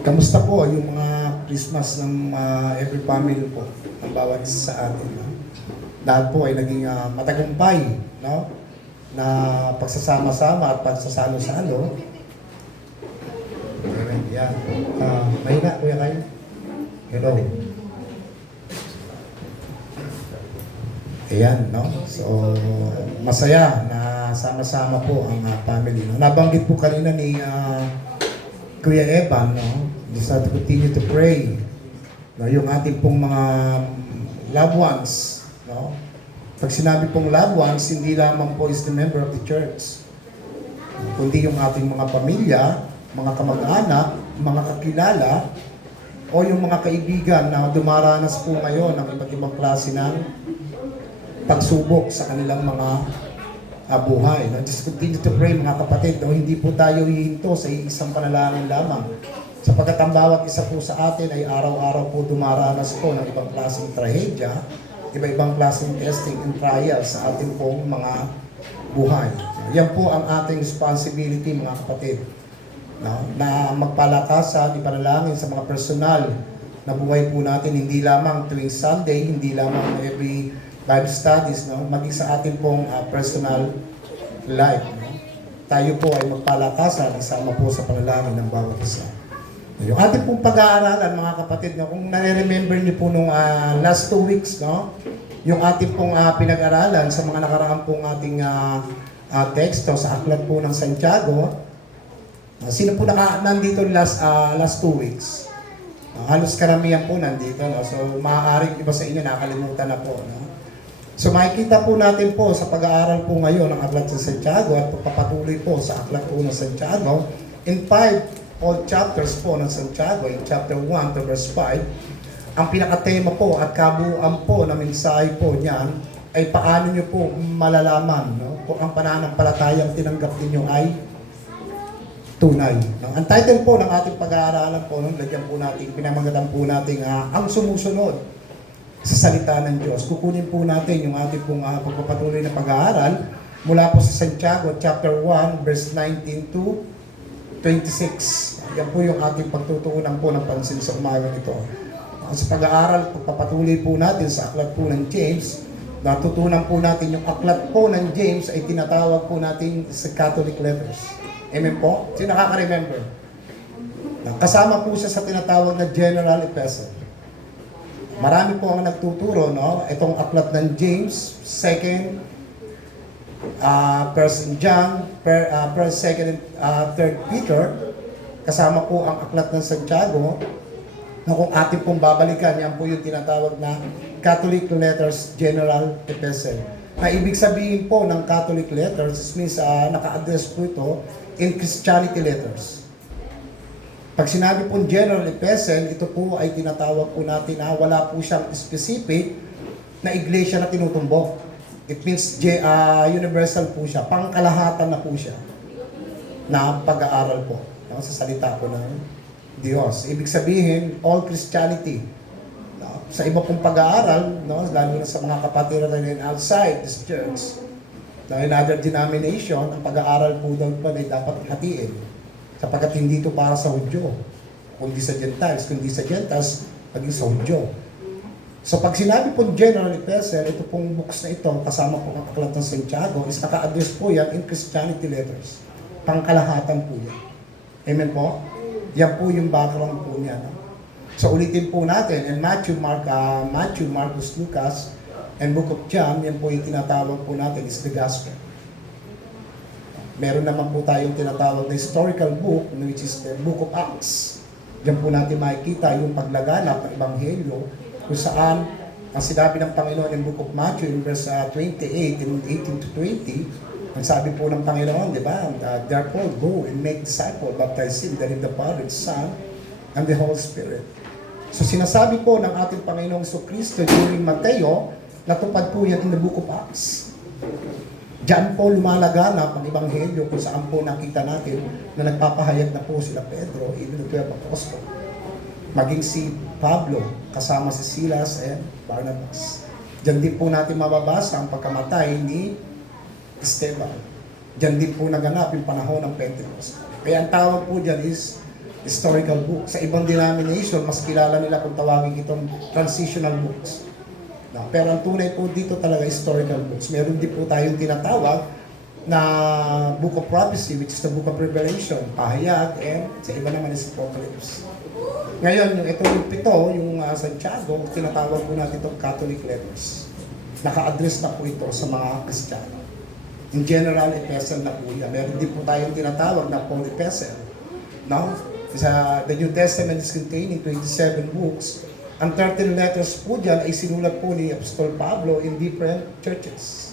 Kamusta po yung mga Christmas ng every family po, ng bawat isa sa atin? No? Lahat po ay naging matagumpay, no? Na pagsasama-sama at pagsasalo-salo. Amen. Yan. Mahina, kuya kayo? Hello. Ayan, no? So, masaya na sama-sama po ang family. No? Nabanggit po kanina ni Kuya Evan, no? Just have to continue to pray. No? Yung ating pong mga loved ones, no? Pag sinabi pong loved ones, hindi lamang po is the member of the church. Kundi yung ating mga pamilya, mga kamag-anak, mga kakilala, o yung mga kaibigan na dumaranas po ngayon ng iba't ibang klase ng pagsubok sa kanilang mga buhay. No? Just continue to pray, mga kapatid. No? Hindi po tayo hihinto sa isang panalangin lamang. Sapagkat ang bawat isa po sa atin ay araw-araw po dumaranas po ng ibang klaseng trahedya, iba-ibang klaseng testing and trials sa ating pong mga buhay. Yan po ang ating responsibility, mga kapatid. No? Na magpalakasan, ipanalangin sa mga personal na buhay po natin, hindi lamang tuwing Sunday, hindi lamang every Bible studies, no? Maging sa ating pong personal life. No? Tayo po ay magpalakasan, isama po sa panalangin ng bawat isa. Yung ating pong pag-aaralan, mga kapatid, no? Kung nare-remember niyo po nung last 2 weeks, no? Yung ating pong pinag-aralan sa mga nakaraang pong ating teksto sa aklat po ng Santiago. Sino po nandito last 2 weeks? Halos karamihan po nandito, no? So maaaring iba sa inyo nakalimutan na po, no? So makikita po natin po sa pag-aaral po ngayon ng aklat sa Santiago at pagpapatuloy po sa aklat po ng Santiago in 5 all chapters po ng Santiago, in chapter 1 to verse 5, ang pinakatema po at kabuuan po na mensahe po niyan ay paano nyo po malalaman, no? Kung ang pananampalatayang tinanggap ninyo ay tunay. No? Ang title po ng ating pag-aaralan po, no? Lagyan po natin, pinamagatan po natin ang sumusunod sa salita ng Diyos. Kukunin po natin yung ating pong pagpapatuloy na pag-aaral mula po sa Santiago chapter 1 verse 19 to 26. Yan po yung ating pagtutuunan po ng pansin sa umagang ito. Sa pag-aaral, pagpapatuloy po natin sa aklat po ng James, natutunan po natin yung aklat po ng James ay tinatawag po natin sa Catholic letters. Amen po? Sino nakaka-remember? Kasama po siya sa tinatawag na General Epistle. Marami po ang nagtuturo, no? Itong aklat ng James, 2nd, 1 John, 1st, 2nd, and 3rd Peter, kasama po ang aklat ng Santiago, na kung ating pong babalikan, yan po yung tinatawag na Catholic Letters General Epistle. Na ibig sabihin po ng Catholic Letters, means naka-address po ito in Christianity letters. Pag sinabi pong General Epistle, ito po ay tinatawag po natin na wala po siyang specific na iglesia na tinutumbok. It means universal po siya, pangkalahatan na po siya na pag-aaral po, no? Sa salita po ng Diyos. Ibig sabihin, all Christianity. No? Sa iba pong pag-aaral, no? Lalo na sa mga kapatid natin outside this church, no? In other denomination, ang pag-aaral po daw pa ay dapat hatiin. Sapagkat hindi ito para sa Hudyo, kundi sa Gentiles, maging sa Hudyo. So pag sinabi po General Epistle, ito pong books na ito, kasama po ang aklat ng Santiago, is naka-address po yan in Christianity letters. Pangkalahatan po yan. Amen po? Yan po yung background po niya. No? So ulitin po natin, in Matthew, Marcus, Lucas, and Book of John, yan po yung tinatawag po natin is the Gospel. Meron naman po tayong tinatawag na historical book, which is the Book of Acts. Diyan po natin makikita yung paglaganap ng Ebanghelyo, kung saan ang sinabi ng Panginoon in Book of Matthew in verse 28 and 18 to 20, ang sabi po ng Panginoon, di ba? Therefore, go and make disciples, baptize in the name of the Father, the Son, and the Holy Spirit. So sinasabi po ng ating Panginoong Kristo during Mateo, natupad po yan in the Book of Acts. Diyan po lumalaganap ang Ebanghelyo kung saan po nakita natin na nagpapahayag na po sila Pedro, even the 12 Apostles. Maging si Pablo, kasama si Silas and Barnabas. Diyan din po natin mababasa ang pagkamatay ni Esteban. Diyan din po naganap yung panahon ng Pentecost. Kaya ang tawag po diyan is Historical book. Sa ibang denomination, mas kilala nila kung tawagin itong transitional books. Pero ang tunay po dito talaga historical books. Meron din po tayong tinatawag na Book of Prophecy, which is the Book of Revelation, Pahayag, and sa iba naman is Apocalypse. Ngayon, yung pito, yung Santiago, tinatawag po natin itong Catholic letters. Naka-address na po ito sa mga Kristiyano. In general, epistle na po yan. Meron din po tayong tinatawag na Paul Epistle. Now, the New Testament is containing 27 books. Ang 13 letters po dyan ay sinulat po ni Apostol Pablo in different churches.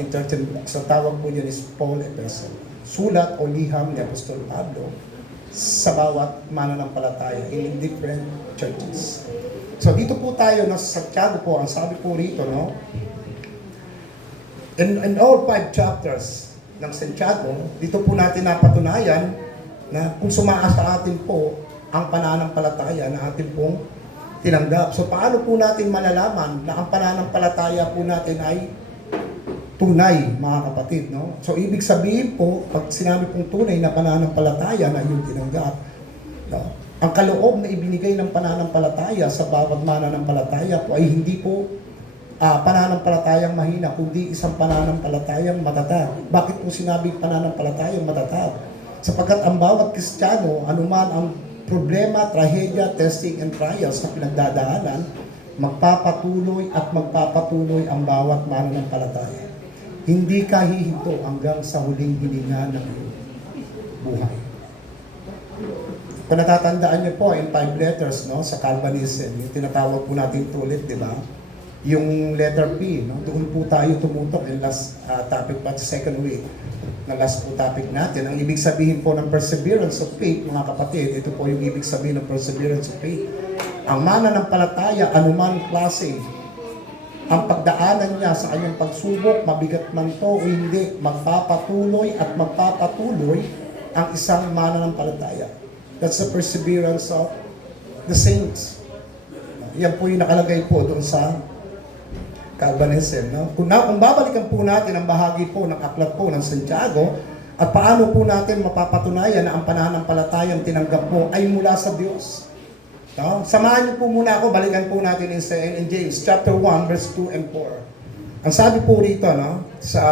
In 13 books. Ang tawag po dyan is Paul Epistle. Sulat o liham ni Apostol Pablo sa bawat mananampalataya in different churches. So dito po tayo, nasa Santiago po, ang sabi po rito, no? In all 5 chapters ng Santiago, dito po natin napatunayan na kung sumaas sa atin po ang pananampalataya na atin pong tinanggap. So paano po natin malalaman na ang pananampalataya po natin ay tunay, mga kapatid, no? So ibig sabihin po, pag sinabi pong tunay na pananampalataya na yung tinanggap, no? Ang kaloob na ibinigay ng pananampalataya sa bawat mananampalataya po ay hindi po pananampalatayang mahina, kundi isang pananampalatayang matatag. Bakit po sinabi pananampalatayang matatag? Sapagkat ang bawat Kristiyano, anuman ang problema, trahedya, testing, and trials na pinagdadaanan, magpapatuloy at magpapatuloy ang bawat mananampalataya. Hindi ka hihinto hanggang sa huling hininga ng buhay. Kung natatandaan niyo po, in 5 letters, no, sa Calvinism, yung tinatawag po natin tulip, di ba? Yung letter P, no? Doon po tayo tumutok in last topic pa sa second week na last po topic natin. Ang ibig sabihin po ng perseverance of faith, mga kapatid, ito po yung ibig sabihin ng perseverance of faith. Ang mananampalataya, anuman klase, ang pagdaanan niya sa kanyang pagsubok, mabigat man to o hindi, magpapatuloy at magpapatuloy ang isang mananampalataya. That's the perseverance of the saints. Yan po yung nakalagay po doon sa Calvinism. No? Kung babalikan po natin ang bahagi po ng aklat po ng Santiago, at paano po natin mapapatunayan na ang pananampalatayang tinanggap mo ay mula sa Diyos. No? Samahan niyo po muna ako, balikan po natin in James chapter 1, verse 2 and 4. Ang sabi po rito, no, sa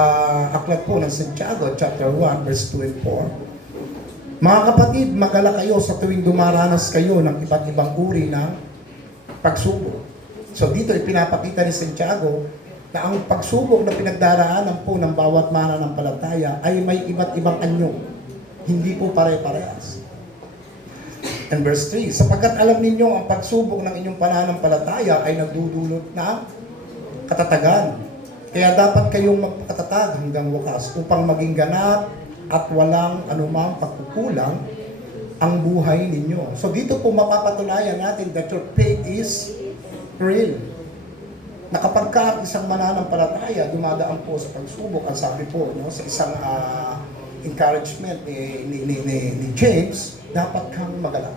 aklat po ng Santiago, chapter 1, verse 2 and 4, mga kapatid, magala kayo sa tuwing dumaranas kayo ng iba't ibang uri ng pagsubok. So dito ipinapakita ni Santiago na ang pagsubok na pinagdaraanan po ng bawat mananampalataya ay may iba't ibang anyo. Hindi po pare-parehas. And verse 3, sapagkat alam ninyo ang pagsubok ng inyong pananampalataya ay nagdudulot ng katatagan. Kaya dapat kayong magpakatatag hanggang wakas upang maging ganap at walang anumang pagkukulang ang buhay ninyo. So dito po mapapatunayan natin that your faith is real. Na kapag ka isang mananampalataya dumadaan po sa pagsubok, ang sabi po, no, sa isang encouragement ni James, dapat kang magalak.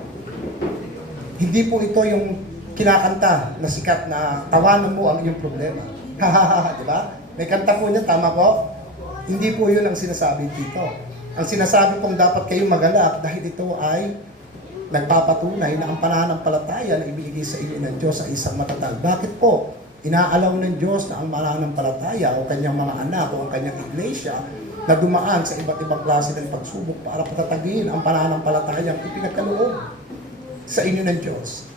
Hindi po ito yung kinakanta na sikat na tawanan mo ang iyong problema. Di ba? May kanta po niya, tama po? Hindi po yun ang sinasabi dito. Ang sinasabi pong dapat kayong magalak dahil ito ay nagpapatunay na ang pananampalataya na ibigay sa inyo ng Diyos ay isang matatag. Bakit po? Inaalaw ng Diyos na ang mananampalataya o kanyang mga anak o ang kanyang iglesia na dumaan sa iba't ibang klase ng pagsubok para patatagin ang pananampalatayang ipinagkaloob sa inyo ng Diyos.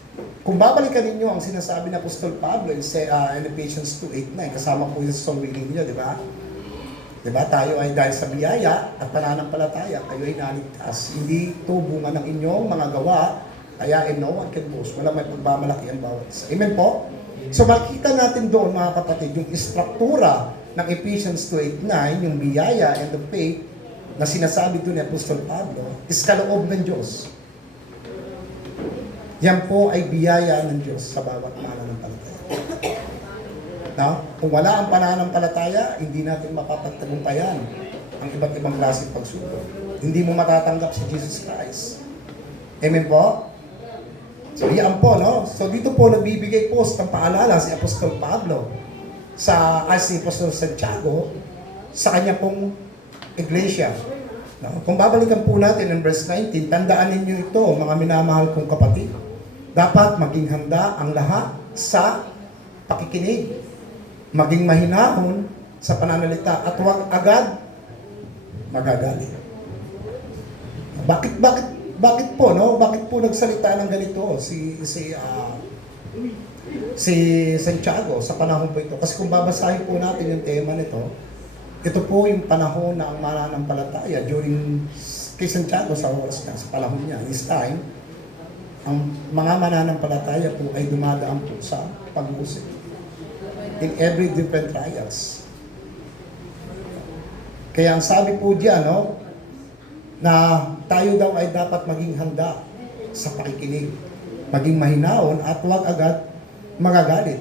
Kung babalikan ninyo ang sinasabi ng Apostol Pablo in Ephesians 2:8-9, kasama po yung sa reading niyo, di ba? Diba? Tayo ay dahil sa biyaya at pananampalataya, kayo ay naligtas. Hindi ito bunga ng inyong mga gawa, kaya no one can boast. Wala may pagmamalaki ang bawat isa. Amen po? So makita natin doon, mga kapatid, yung istruktura ng Ephesians 2:8-9, yung biyaya and the faith na sinasabi doon ni Apostol Pablo, is kaloob ng Diyos. Yan po ay biyaya ng Diyos sa bawat mananampalataya. No? Kung wala ang pananampalataya, hindi natin mapapagtagumpayan ang iba't ibang klaseng pagsubok. Hindi mo matatanggap si Jesus Christ. Amen po? So, yan po, no? So, dito po nagbibigay po ng paalala si Apostol Pablo si Apostol Santiago sa kanya pong iglesia. No? Kung babalikan po natin ng verse 19, tandaan ninyo ito, mga minamahal kong kapatid. Dapat maging handa ang lahat sa pakikinig, maging mahinahon sa pananalita, at huwag agad magagalit. Bakit po, no? Bakit po nagsalita ng ganito si Santiago sa panahon po ito? Kasi kung babasahin po natin yung tema nito, ito po yung panahon na ang mananampalataya kay Santiago sa oras niya, sa panahon niya, this time, ang mga mananampalataya po ay dumadaan po sa pag-uusip in every different trials. Kaya ang sabi po diyan, no, na tayo daw ay dapat maging handa sa pakikinig, maging mahinahon at huwag agad magagalit.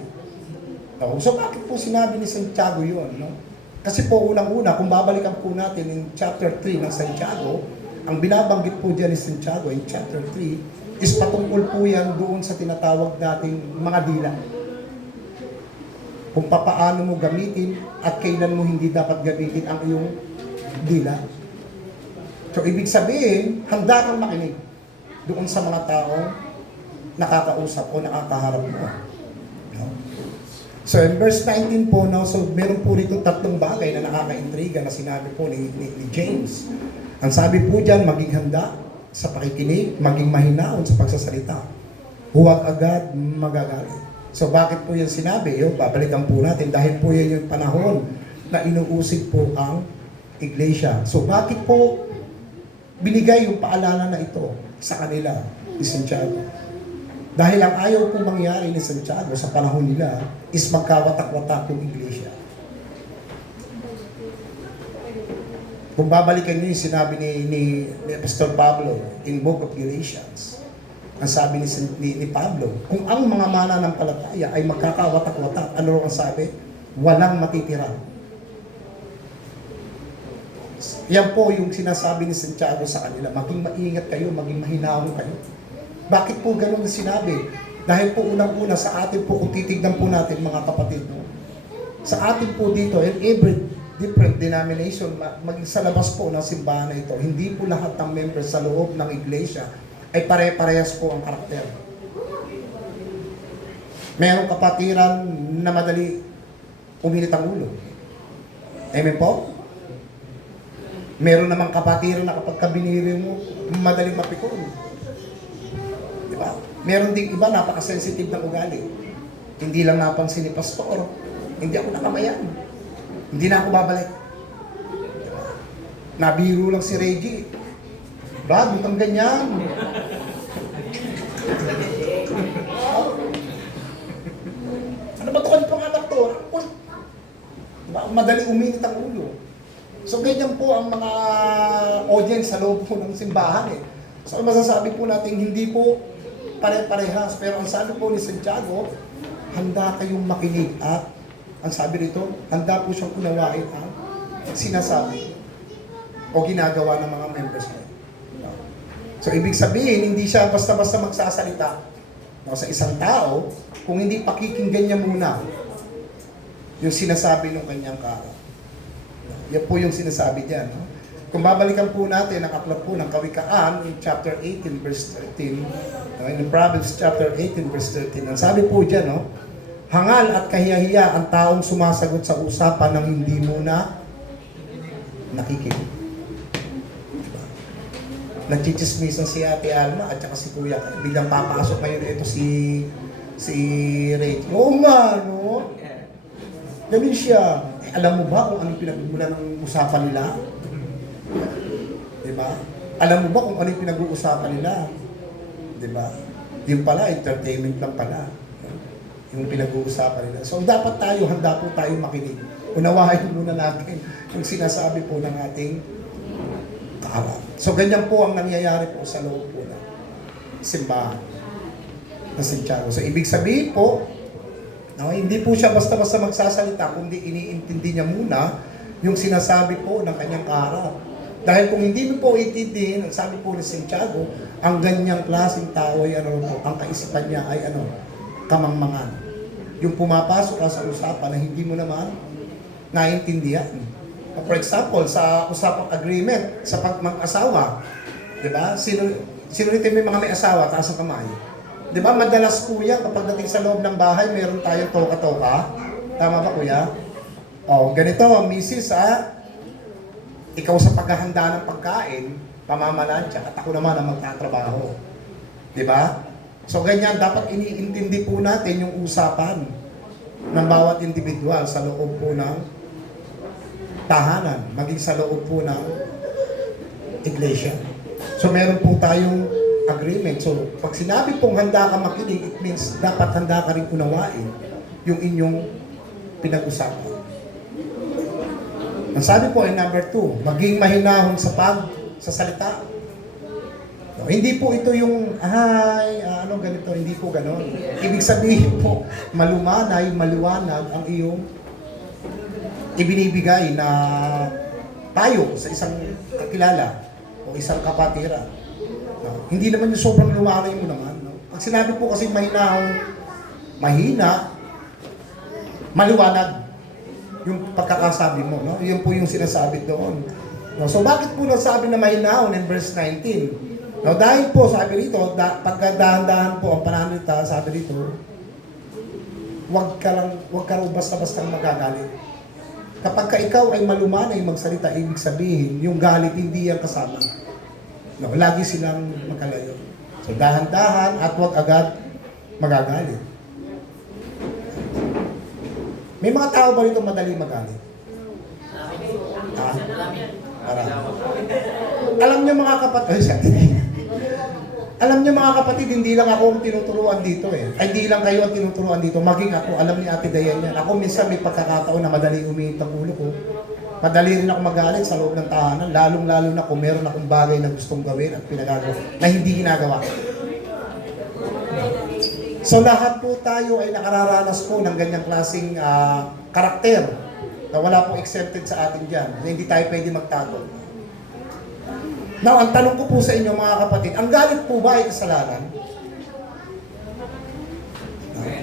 No? So bakit po sinabi ni Santiago yun? No? Kasi po unang-una, kung babalikan po natin in chapter 3 ng Santiago, ang binabanggit po diyan ni Santiago in chapter 3 is patungkol po yan doon sa tinatawag nating mga dila. Kung papaano mo gamitin at kailan mo hindi dapat gamitin ang iyong dila. So, ibig sabihin, handa kang makinig doon sa mga taong nakakausap o nakakaharap mo. No? So, in verse 19 po, no, so meron po rito tatlong bagay na nakaka-intriga na sinabi po ni James. Ang sabi po dyan, maging handa sa pakikinig, maging mahinahon sa pagsasalita. Huwag agad magagalit. So, bakit po yan sinabi? Babalikan po natin dahil po yan yung panahon na inuusig po ang iglesia. So, bakit po binigay yung paalala na ito sa kanila ni Santiago? Dahil ang ayaw po mangyari ni Santiago sa panahon nila is magkawatak-watak yung iglesia. Kung babalikan niyo yung sinabi ni Apostol Pablo in Book of Galatians, ang sabi ni Pablo, kung ang mga mananampalataya ay magkakawatak-watak, ano ang sabi? Walang matitira. Yan po yung sinasabi ni Santiago sa kanila, maging maingat kayo, maging mahinahon kayo. Bakit po ganun na sinabi? Dahil po unang-una sa atin po, kung titignan po natin mga kapatid, no? Sa atin po dito, in every different denomination, maging sa labas po ng simbahan na ito, hindi po lahat ng members sa loob ng iglesia ay pare-parehas po ang karakter. Merong kapatiran na madali uminit ang ulo. Amen po? Meron namang kapatiran na kapag kabiniri mo, madaling mapikon. Diba? Meron ding iba, napaka-sensitive ng ugali. Hindi lang napansin ni pastor, hindi ako nakamayan. Hindi na ako babalik. Diba? Nabiro lang si Reggie. Brad, butang ganyan. Ano ba ito kanipang anak to? Madali uminit ang ulo. So, ganyan po ang mga audience sa loob po ng simbahan eh. So, masasabi po natin, hindi po pare-parehas. Pero ang sabi po ni Santiago, handa kayong makinig at ang sabi rito, handa po siyang unawain ang sinasabi o ginagawa ng mga members niya. So, ibig sabihin, hindi siya basta-basta magsasalita sa isang tao kung hindi pakikinggan niya muna yung sinasabi ng kanyang kaharap. Yan po yung sinasabi diyan. No? Kung babalikan po natin ang aklat po ng Kawikaan in chapter 18 verse 13, in Proverbs chapter 18 verse 13, ang sabi po diyan, no, hangal at kahiyahiya ang taong sumasagot sa usapan ng hindi muna nakikinig. Diba? Nagchichismisan si Ate Alma at saka si Kuya. Biglang papasok ngayon ito si Ray. Oo nga, no? Ganun siya. Alam mo ba kung anong pinag-umulan ng usapan nila? Diba? Alam mo ba kung anong pinag-uusapan nila? Diba? Yung pala, entertainment lang pala. Yung pinag-uusapan nila. So, dapat tayo, handa po tayo makinig. Unawahin muna natin yung sinasabi po ng ating kaharap. So, ganyan po ang nangyayari po sa loob po ng simbahan ng Santiago. So, ibig sabihin po, no, hindi po siya basta-basta magsasalita, kundi iniintindi niya muna yung sinasabi po ng kanyang kaharap. Dahil kung hindi mo po itindihin, ang sabi po ni Santiago, ang ganyang klaseng tao ay ano po, ang kaisipan niya ay ano, kamangmangan. Yung pumapasok ka sa usapan na hindi mo naman naintindihan. For example, sa usapang agreement, sa mag-asawa, di ba? Sino rito may mga may asawa, taas ang kamay. Di ba, madalas kuya, kapag dating sa loob ng bahay, meron tayong toka-toka. Tama ba kuya? O, ganito, misis ikaw sa paghahanda ng pagkain, pamamalansya, at ako naman ang magtatrabaho. Di ba? So ganyan, dapat iniintindi po natin yung usapan ng bawat individual sa loob po ng tahanan, maging sa loob po ng iglesia. So meron po tayong agreement. So pag sinabi pong handa ka makinig, it means dapat handa ka rin unawain yung inyong pinag-usapan. Ang sabi po ay number 2, maging mahinahon sa salita. No, hindi po ito yung, ganito, hindi po ganon. Ibig sabihin po, malumanay, maliwanag ang iyong ibinibigay na payo sa isang kakilala o isang kapatiran. No, hindi naman yung sobrang lumanay mo naman. No? Pag sinabi po kasi mahinahon, mahina, maliwanag yung pagkakasabi mo, no? Yun po yung sinasabi doon. No? So bakit po nasabi na mahinahon in verse 19? No, dahil po sabi rito, pagkadahan-dahan po ang pananalita, sabi rito, huwag ka basta-basta magagalit. Kapag ka ikaw ay malumanay magsalita, ibig sabihin, yung galit hindi yan kasama. No, lagi silang magkalayo. So dahan-dahan at huwag agad magagalit. May mga tao ba rito madali magalit? Alam niyo mga kapatid, alam niyo mga kapatid, hindi lang ako ang tinuturuan dito eh. Ay, hindi lang kayo ang tinuturuan dito. Maging ako, alam ni Ate Dayan yan. Ako minsan may pagkakataon na madali umiinit ang ulo ko. Madali rin ako magalit sa loob ng tahanan, lalong-lalo na kung meron akong bagay na gustong gawin at pinagagawa na hindi ginagawa. So lahat po tayo ay nakararanas po ng ganyang klaseng karakter na wala pong exempted sa atin dyan, na hindi tayo pwede magtago. Now, ang tanong ko po sa inyo mga kapatid, ang galit po ba ay kasalanan?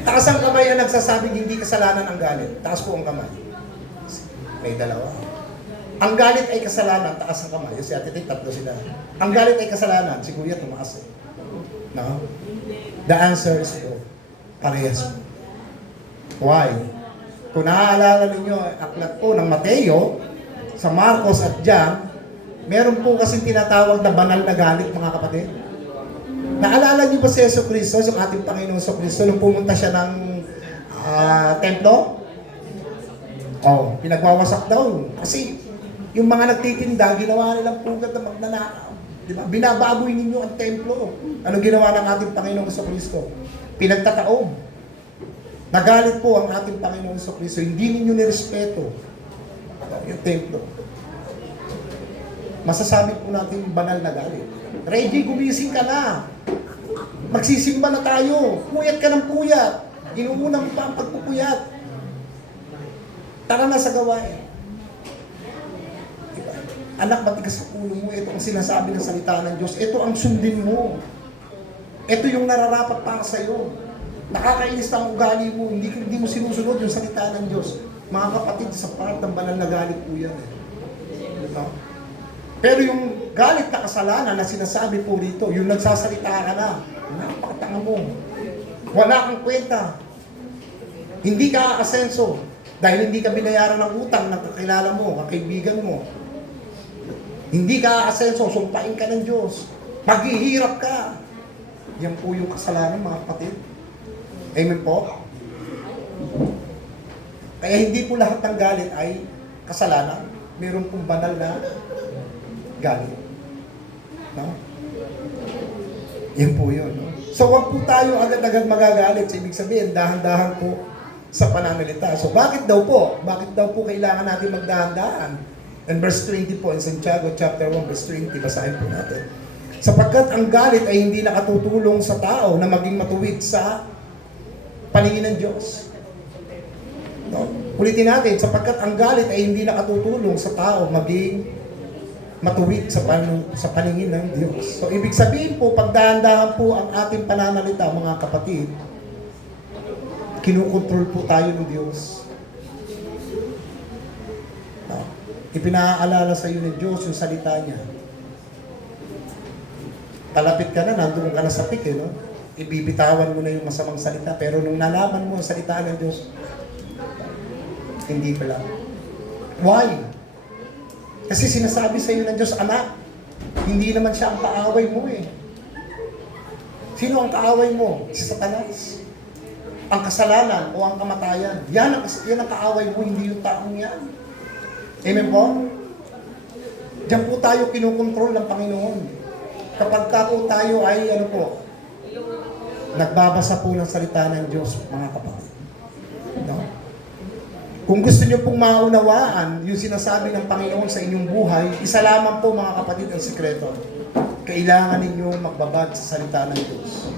Taas ang kamay ang nagsasabing hindi kasalanan ang galit. Taas po ang kamay. May dalawa. Ang galit ay kasalanan, taas ang kamay. Si Ate Tit, tatlo sila. Ang galit ay kasalanan, si Kuya tumaas eh. No? The answer is no. Parehas po. Why? Kung naaalala ninyo, aklat po ng Mateo, sa Marcos at John, meron po kasing tinatawag na banal na galit, mga kapatid. Naalala niyo ba si Yeso Cristo, yung ating Panginoon Yeso Cristo, nung pumunta siya ng templo? Pinagwawasak daw. Kasi yung mga nagtitinda, ginawa nilang pugad na magnanakaw. Diba? Binababoy ninyo ang templo. Ano ginawa ng ating Panginoong Yeso Cristo? Pinagtataob. Nagalit po ang ating Panginoong Yeso Cristo. Hindi ninyo nirespeto yung templo. Masasabi po natin banal na galit. Reggie, gumising ka na. Magsisimba na tayo. Puyat ka ng puyat. Inuuna mo pa ang pagpupuyat. Tara na sa gawain. Diba? Anak, matigas sa ulo mo. Ito ang sinasabi ng salita ng Diyos. Ito ang sundin mo. Ito yung nararapat para sa'yo. Nakakainis na ang ugali mo. Hindi mo sinusunod yung salita ng Diyos. Mga kapatid, sa part ng banal na galit po yan. Diba? Pero yung galit na kasalanan na sinasabi po dito, yung nagsasalita ka na, napakatanga mo. Wala kang kwenta. Hindi ka aasenso. Dahil hindi ka binayaran ng utang ng kakilala mo, kakaibigan mo. Hindi ka aasenso, sumpain ka ng Diyos. Maghihirap ka. Yan po yung kasalanan, mga kapatid. Amen po? Kaya hindi po lahat ng galit ay kasalanan. Meron pong banal na galit. No? Yan po yun. No? So, wag po tayo agad-agad magagalit. So, ibig sabihin, dahan-dahan po sa pananalita. So, bakit daw po? Bakit daw po kailangan natin magdahan-dahan? And verse 20 po, in Santiago chapter 1, verse 20, basahin po natin. Sapagkat ang galit ay hindi nakatutulong sa tao na maging matuwid sa paningin ng Diyos. No? Ulitin natin, sapagkat ang galit ay hindi nakatutulong sa tao maging matuwid sa paningin ng Diyos. So, ibig sabihin po, pagdahan-dahan po ang ating pananalita, mga kapatid, kinukontrol po tayo ng Diyos. No? Ipinaalala sa iyo ng Diyos yung salita niya. Palapit ka na, nandun ka na sa peak, no? Ibibitawan mo na yung masamang salita. Pero nung nalaman mo ang salita ng Diyos, hindi pala. Why? Kasi sinasabi sa iyo ng Diyos, anak, hindi naman siya ang kaaway mo eh. Sino ang kaaway mo? Si Satanas. Ang kasalanan o ang kamatayan. Yan ang kaaway mo, hindi yung taong yan. Amen po? Diyan po tayo kinukontrol ng Panginoon. Kapag ka po tayo ay nagbabasa po ng salita ng Diyos, mga kapatid. No? Kung gusto niyo pong maunawaan yung sinasabi ng Panginoon sa inyong buhay, isa lamang po mga kapatid ang sikreto. Kailangan ninyo magbabad sa salita ng Diyos.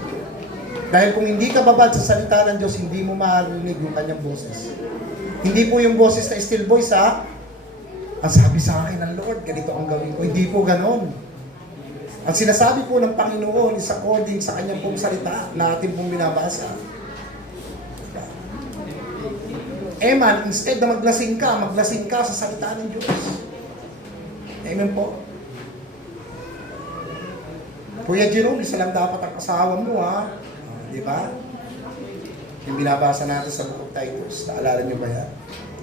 Dahil kung hindi ka babad sa salita ng Diyos, hindi mo marinig yung kanyang boses. Hindi po yung boses na still voice, ha? Ang sabi sa akin ng Lord, ganito ang gawin ko. Hindi po ganon. Ang sinasabi po ng Panginoon is according sa kanyang pong salita na ating pong binabasa. Man, instead na maglasing ka sa salita ng Diyos. Amen po. Kuya Jerome, isa lang dapat ang asawa mo, ha? Di ba? Yung binabasa natin sa Book of Titus, naalala niyo ba yan?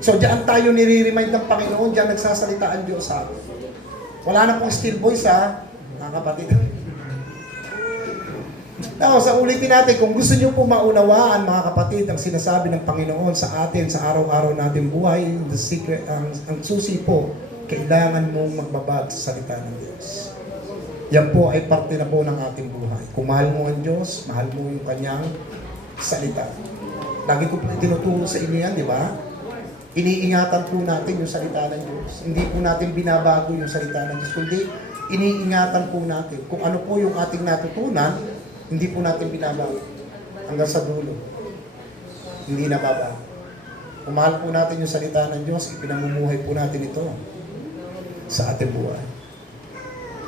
So, diyan tayo nire-remind ng Panginoon, diyan nagsasalita ang Diyos sa atin. Wala na pong still voice, ha? Mga kapatid. Now, sa ulitin natin, kung gusto niyo po maunawaan, mga kapatid, ang sinasabi ng Panginoon sa atin, sa araw-araw natin buhay, the secret, ang susi po, kailangan mong magbabad sa salita ng Diyos. Yan po ay parte na po ng ating buhay. Kung mahal mo ang Diyos, mahal mo yung kanyang salita. Lagi ko po tinuturo sa inyo yan, di ba? Iniingatan po natin yung salita ng Diyos. Hindi po natin binabago yung salita ng Diyos, kundi iniingatan po natin. Kung ano po yung ating natutunan, hindi po natin binabago. Hanggang sa dulo. Hindi nababago. Kung mahal po natin yung salita ng Diyos, ipinamumuhay po natin ito sa ating buhay.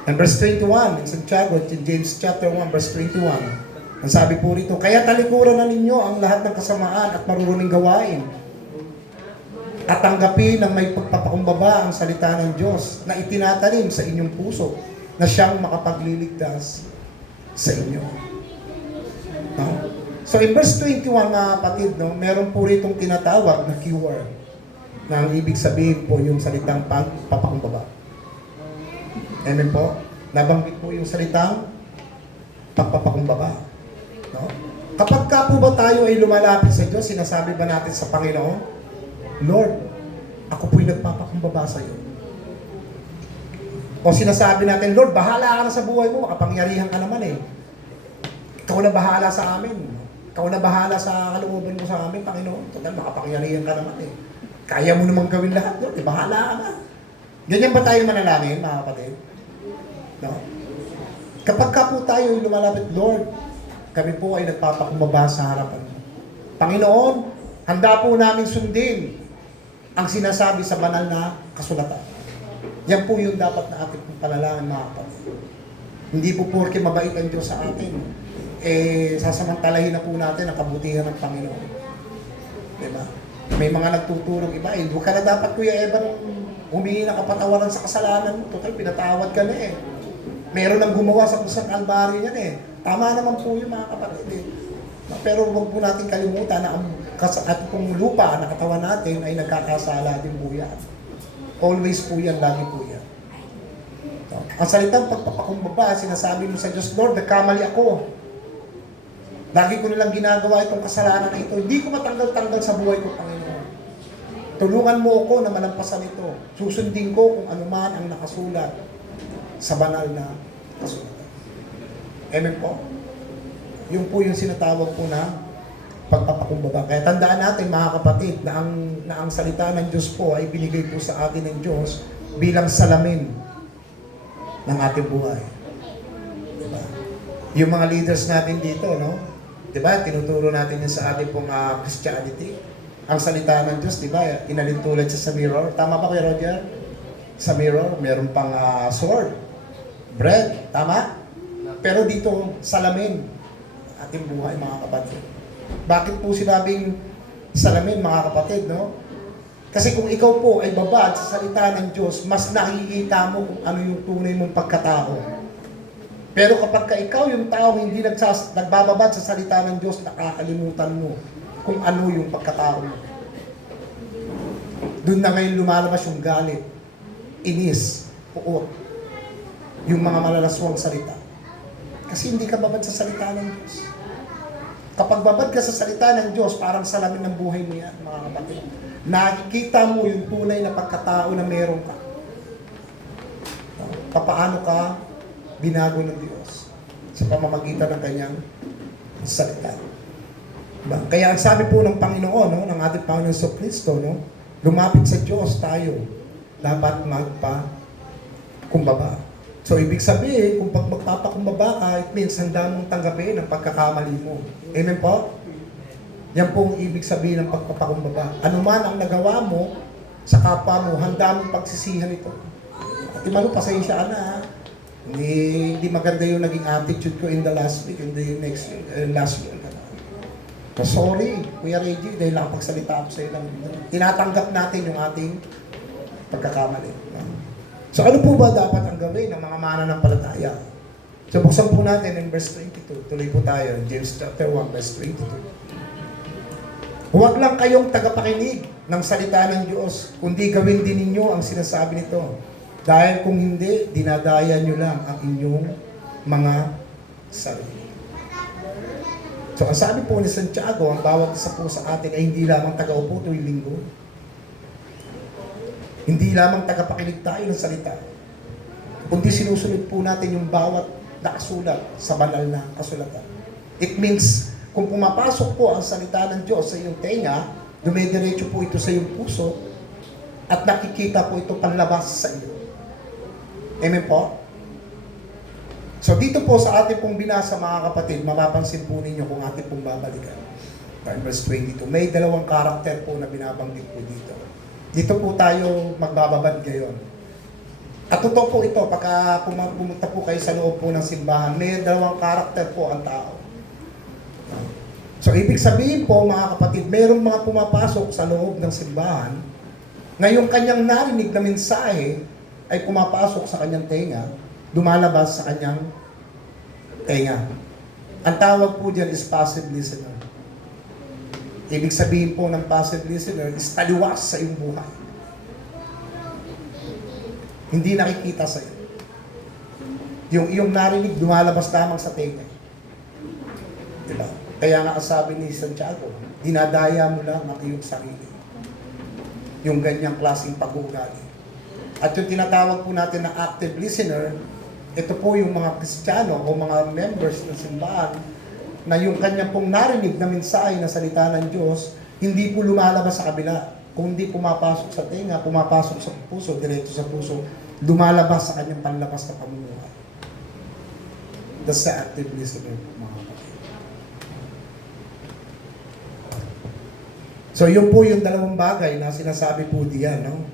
And verse 21, in Santiago, in James chapter 1, verse 21, ang sabi po rito, kaya talikuran na ninyo ang lahat ng kasamaan at marurunong gawain at tanggapin ng may pagpapakumbaba ang salita ng Diyos na itinatanim sa inyong puso na siyang makapagliligtas sa inyo. No? So in verse 21, mga kapatid, no, meron po ritong tinatawag na keyword na ang ibig sabihin po yung salitang pagpapakumbaba. Amen po? Nabanggit po yung salitang pagpapakumbaba. No? Kapag ka po ba tayo ay lumalapit sa Diyos, sinasabi ba natin sa Panginoon, Lord, ako po'y nagpapakumbaba sa iyo. O sinasabi natin, Lord, bahala ka na sa buhay mo, makapangyarihan ka naman eh. Ikaw na bahala sa amin. Ikaw na bahala sa kalooban mo sa amin, Panginoon. Total, makapangyarihan ka naman eh. Kaya mo namang gawin lahat, Lord. Bahala ka na. Ganyan ba tayo manalangin, mga kapatid? No? Kapag ka po tayo ay lumalapit, Lord, kami po ay nagpapakumbaba sa harapan mo. Panginoon, handa po namin sundin ang sinasabi sa banal na kasulatan. Yan po yung dapat na ating panalangin, mga kapatid. Hindi po porke mabait ang Diyos sa atin, sasamantalahin na po natin ang kabutihan ng Panginoon. Diba? May mga nagtuturong iba, huwag ka na dapat, Kuya Evan, humingi ng kapatawaran sa kasalanan mo. Total, pinatawad ka na eh. Meron nang gumawa sa kusang Calvary yan eh. Tama naman po yung mga kapatid eh. Pero huwag po natin kalimutan na ang atong lupa na katawan natin ay nagkakasala din po yan. Always po yan, lagi po yan. So, ang salitang pagpapakumbaba, sinasabi mo sa Diyos, Lord, nagkamali ako. Lagi ko nilang ginagawa itong kasalanan na ito. Hindi ko matanggal-tanggal sa buhay ko, Panginoon. Tulungan mo ako na malampasan ito. Susundin ko kung ano man ang nakasulat sa banal na kasulatan. Amen po? Yung po yung sinatawag po na pagpapakumbaba. Kaya tandaan natin, mga kapatid, na ang salita ng Diyos po ay binigay po sa atin ng Diyos bilang salamin ng ating buhay. Diba? Yung mga leaders natin dito, no? Diba? Tinuturo natin yun sa ating pong Christianity. Ang salita ng Diyos, diba? Inalintulad siya sa mirror. Tama ba kayo, Roger? Sa mirror, meron pang sword, bread. Tama? Pero dito, salamin ating buhay, mga kapatid. Bakit po sinabing salamin, mga kapatid, no? Kasi kung ikaw po ay babad sa salita ng Diyos, mas nakikita mo kung ano yung tunay mong pagkatao. Pero kapag ka ikaw yung tao hindi nagbababad sa salita ng Diyos, nakakalimutan mo kung ano yung pagkatao mo. Doon na ngayon lumalabas yung galit, inis, puot, yung mga malalaswang salita. Kasi hindi ka babad sa salita ng Diyos. Kapag babad ka sa salita ng Diyos, parang salamin ng buhay mo yan, mga kapatid. Nakikita mo yung tunay na pagkatao na meron ka. Papaano ka binago ng Diyos sa pamamagitan ng kanyang salita. Diba? Kaya ang sabi po ng Panginoon, no, ng ating Panginoon sa Kristo, no, lumapit sa Diyos tayo, dapat magpakumbaba. So, ibig sabihin, kung pag magpapakumbaba ka, it means handa mong tanggapin ang pagkakamali mo. Amen po? Yan po ang ibig sabihin ng pagpapakumbaba. Ano man ang nagawa mo sa kapwa mo, handa mong pagsisihan ito. At imano, pasensya na. Hindi maganda yung naging attitude ko in the last week, in the next last week. So, sorry, Kuya Reggie, dahil nakapagsalita ako sa iyo. Tinatanggap natin yung ating pagkakamali. So ano po ba dapat ang gawin ng mga mananampalataya? So buksan po natin in verse 22. Tuloy po tayo, James chapter 1, verse 22. Huwag lang kayong tagapakinig ng salita ng Diyos, kundi gawin din ninyo ang sinasabi nito. Dahil kung hindi, dinadaya nyo lang ang inyong mga sarili. So ang sabi po ni Santiago, ang bawat isa po sa atin ay hindi lamang taga-upo tuwing linggo. Hindi lamang tagapakinig tayo ng salita, kundi sinusunod po natin yung bawat nakasulat sa banal na kasulatan. It means, kung pumapasok po ang salita ng Diyos sa iyong tenga, dumidiretso po ito sa iyong puso, at nakikita po ito panlabas sa iyo. Amen po? So dito po sa ating pong binasa, mga kapatid, mapapansin po ninyo kung ating pong babalikan. Verse 22, may dalawang karakter po na binabanggit po dito. Dito po tayo magbababad ngayon. At totoo po ito, pagka pumunta po kayo sa loob po ng simbahan, may dalawang karakter po ang tao. So, ibig sabihin po, mga kapatid, mayroong mga pumapasok sa loob ng simbahan, na yung kanyang narinig na mensahe ay pumapasok sa kanyang tenga, dumalabas sa kanyang tenga. Ang tawag po dyan is passive listener. Ibig sabihin po ng passive listener is taliwas sa iyong buhay. Hindi nakikita sa iyo. Yung iyong narinig, dumalabas lamang sa tenga. Diba? Kaya nga sabi ni Santiago, dinadaya mo lang ang iyong sarili. Yung ganyang klaseng pag-uugali. At yung tinatawag po natin na active listener, ito po yung mga Kristiyano o mga members ng simbahan na yung kanya pong narinig na mensahe na salita ng Diyos, hindi po lumalabas sa kabila, kundi pumapasok sa tenga, pumapasok sa puso, diretso sa puso, lumalabas sa kanyang panlabas na pamumuhay. That's the active listener, mga kapatid. So yun po yung dalawang bagay na sinasabi po diyan, no?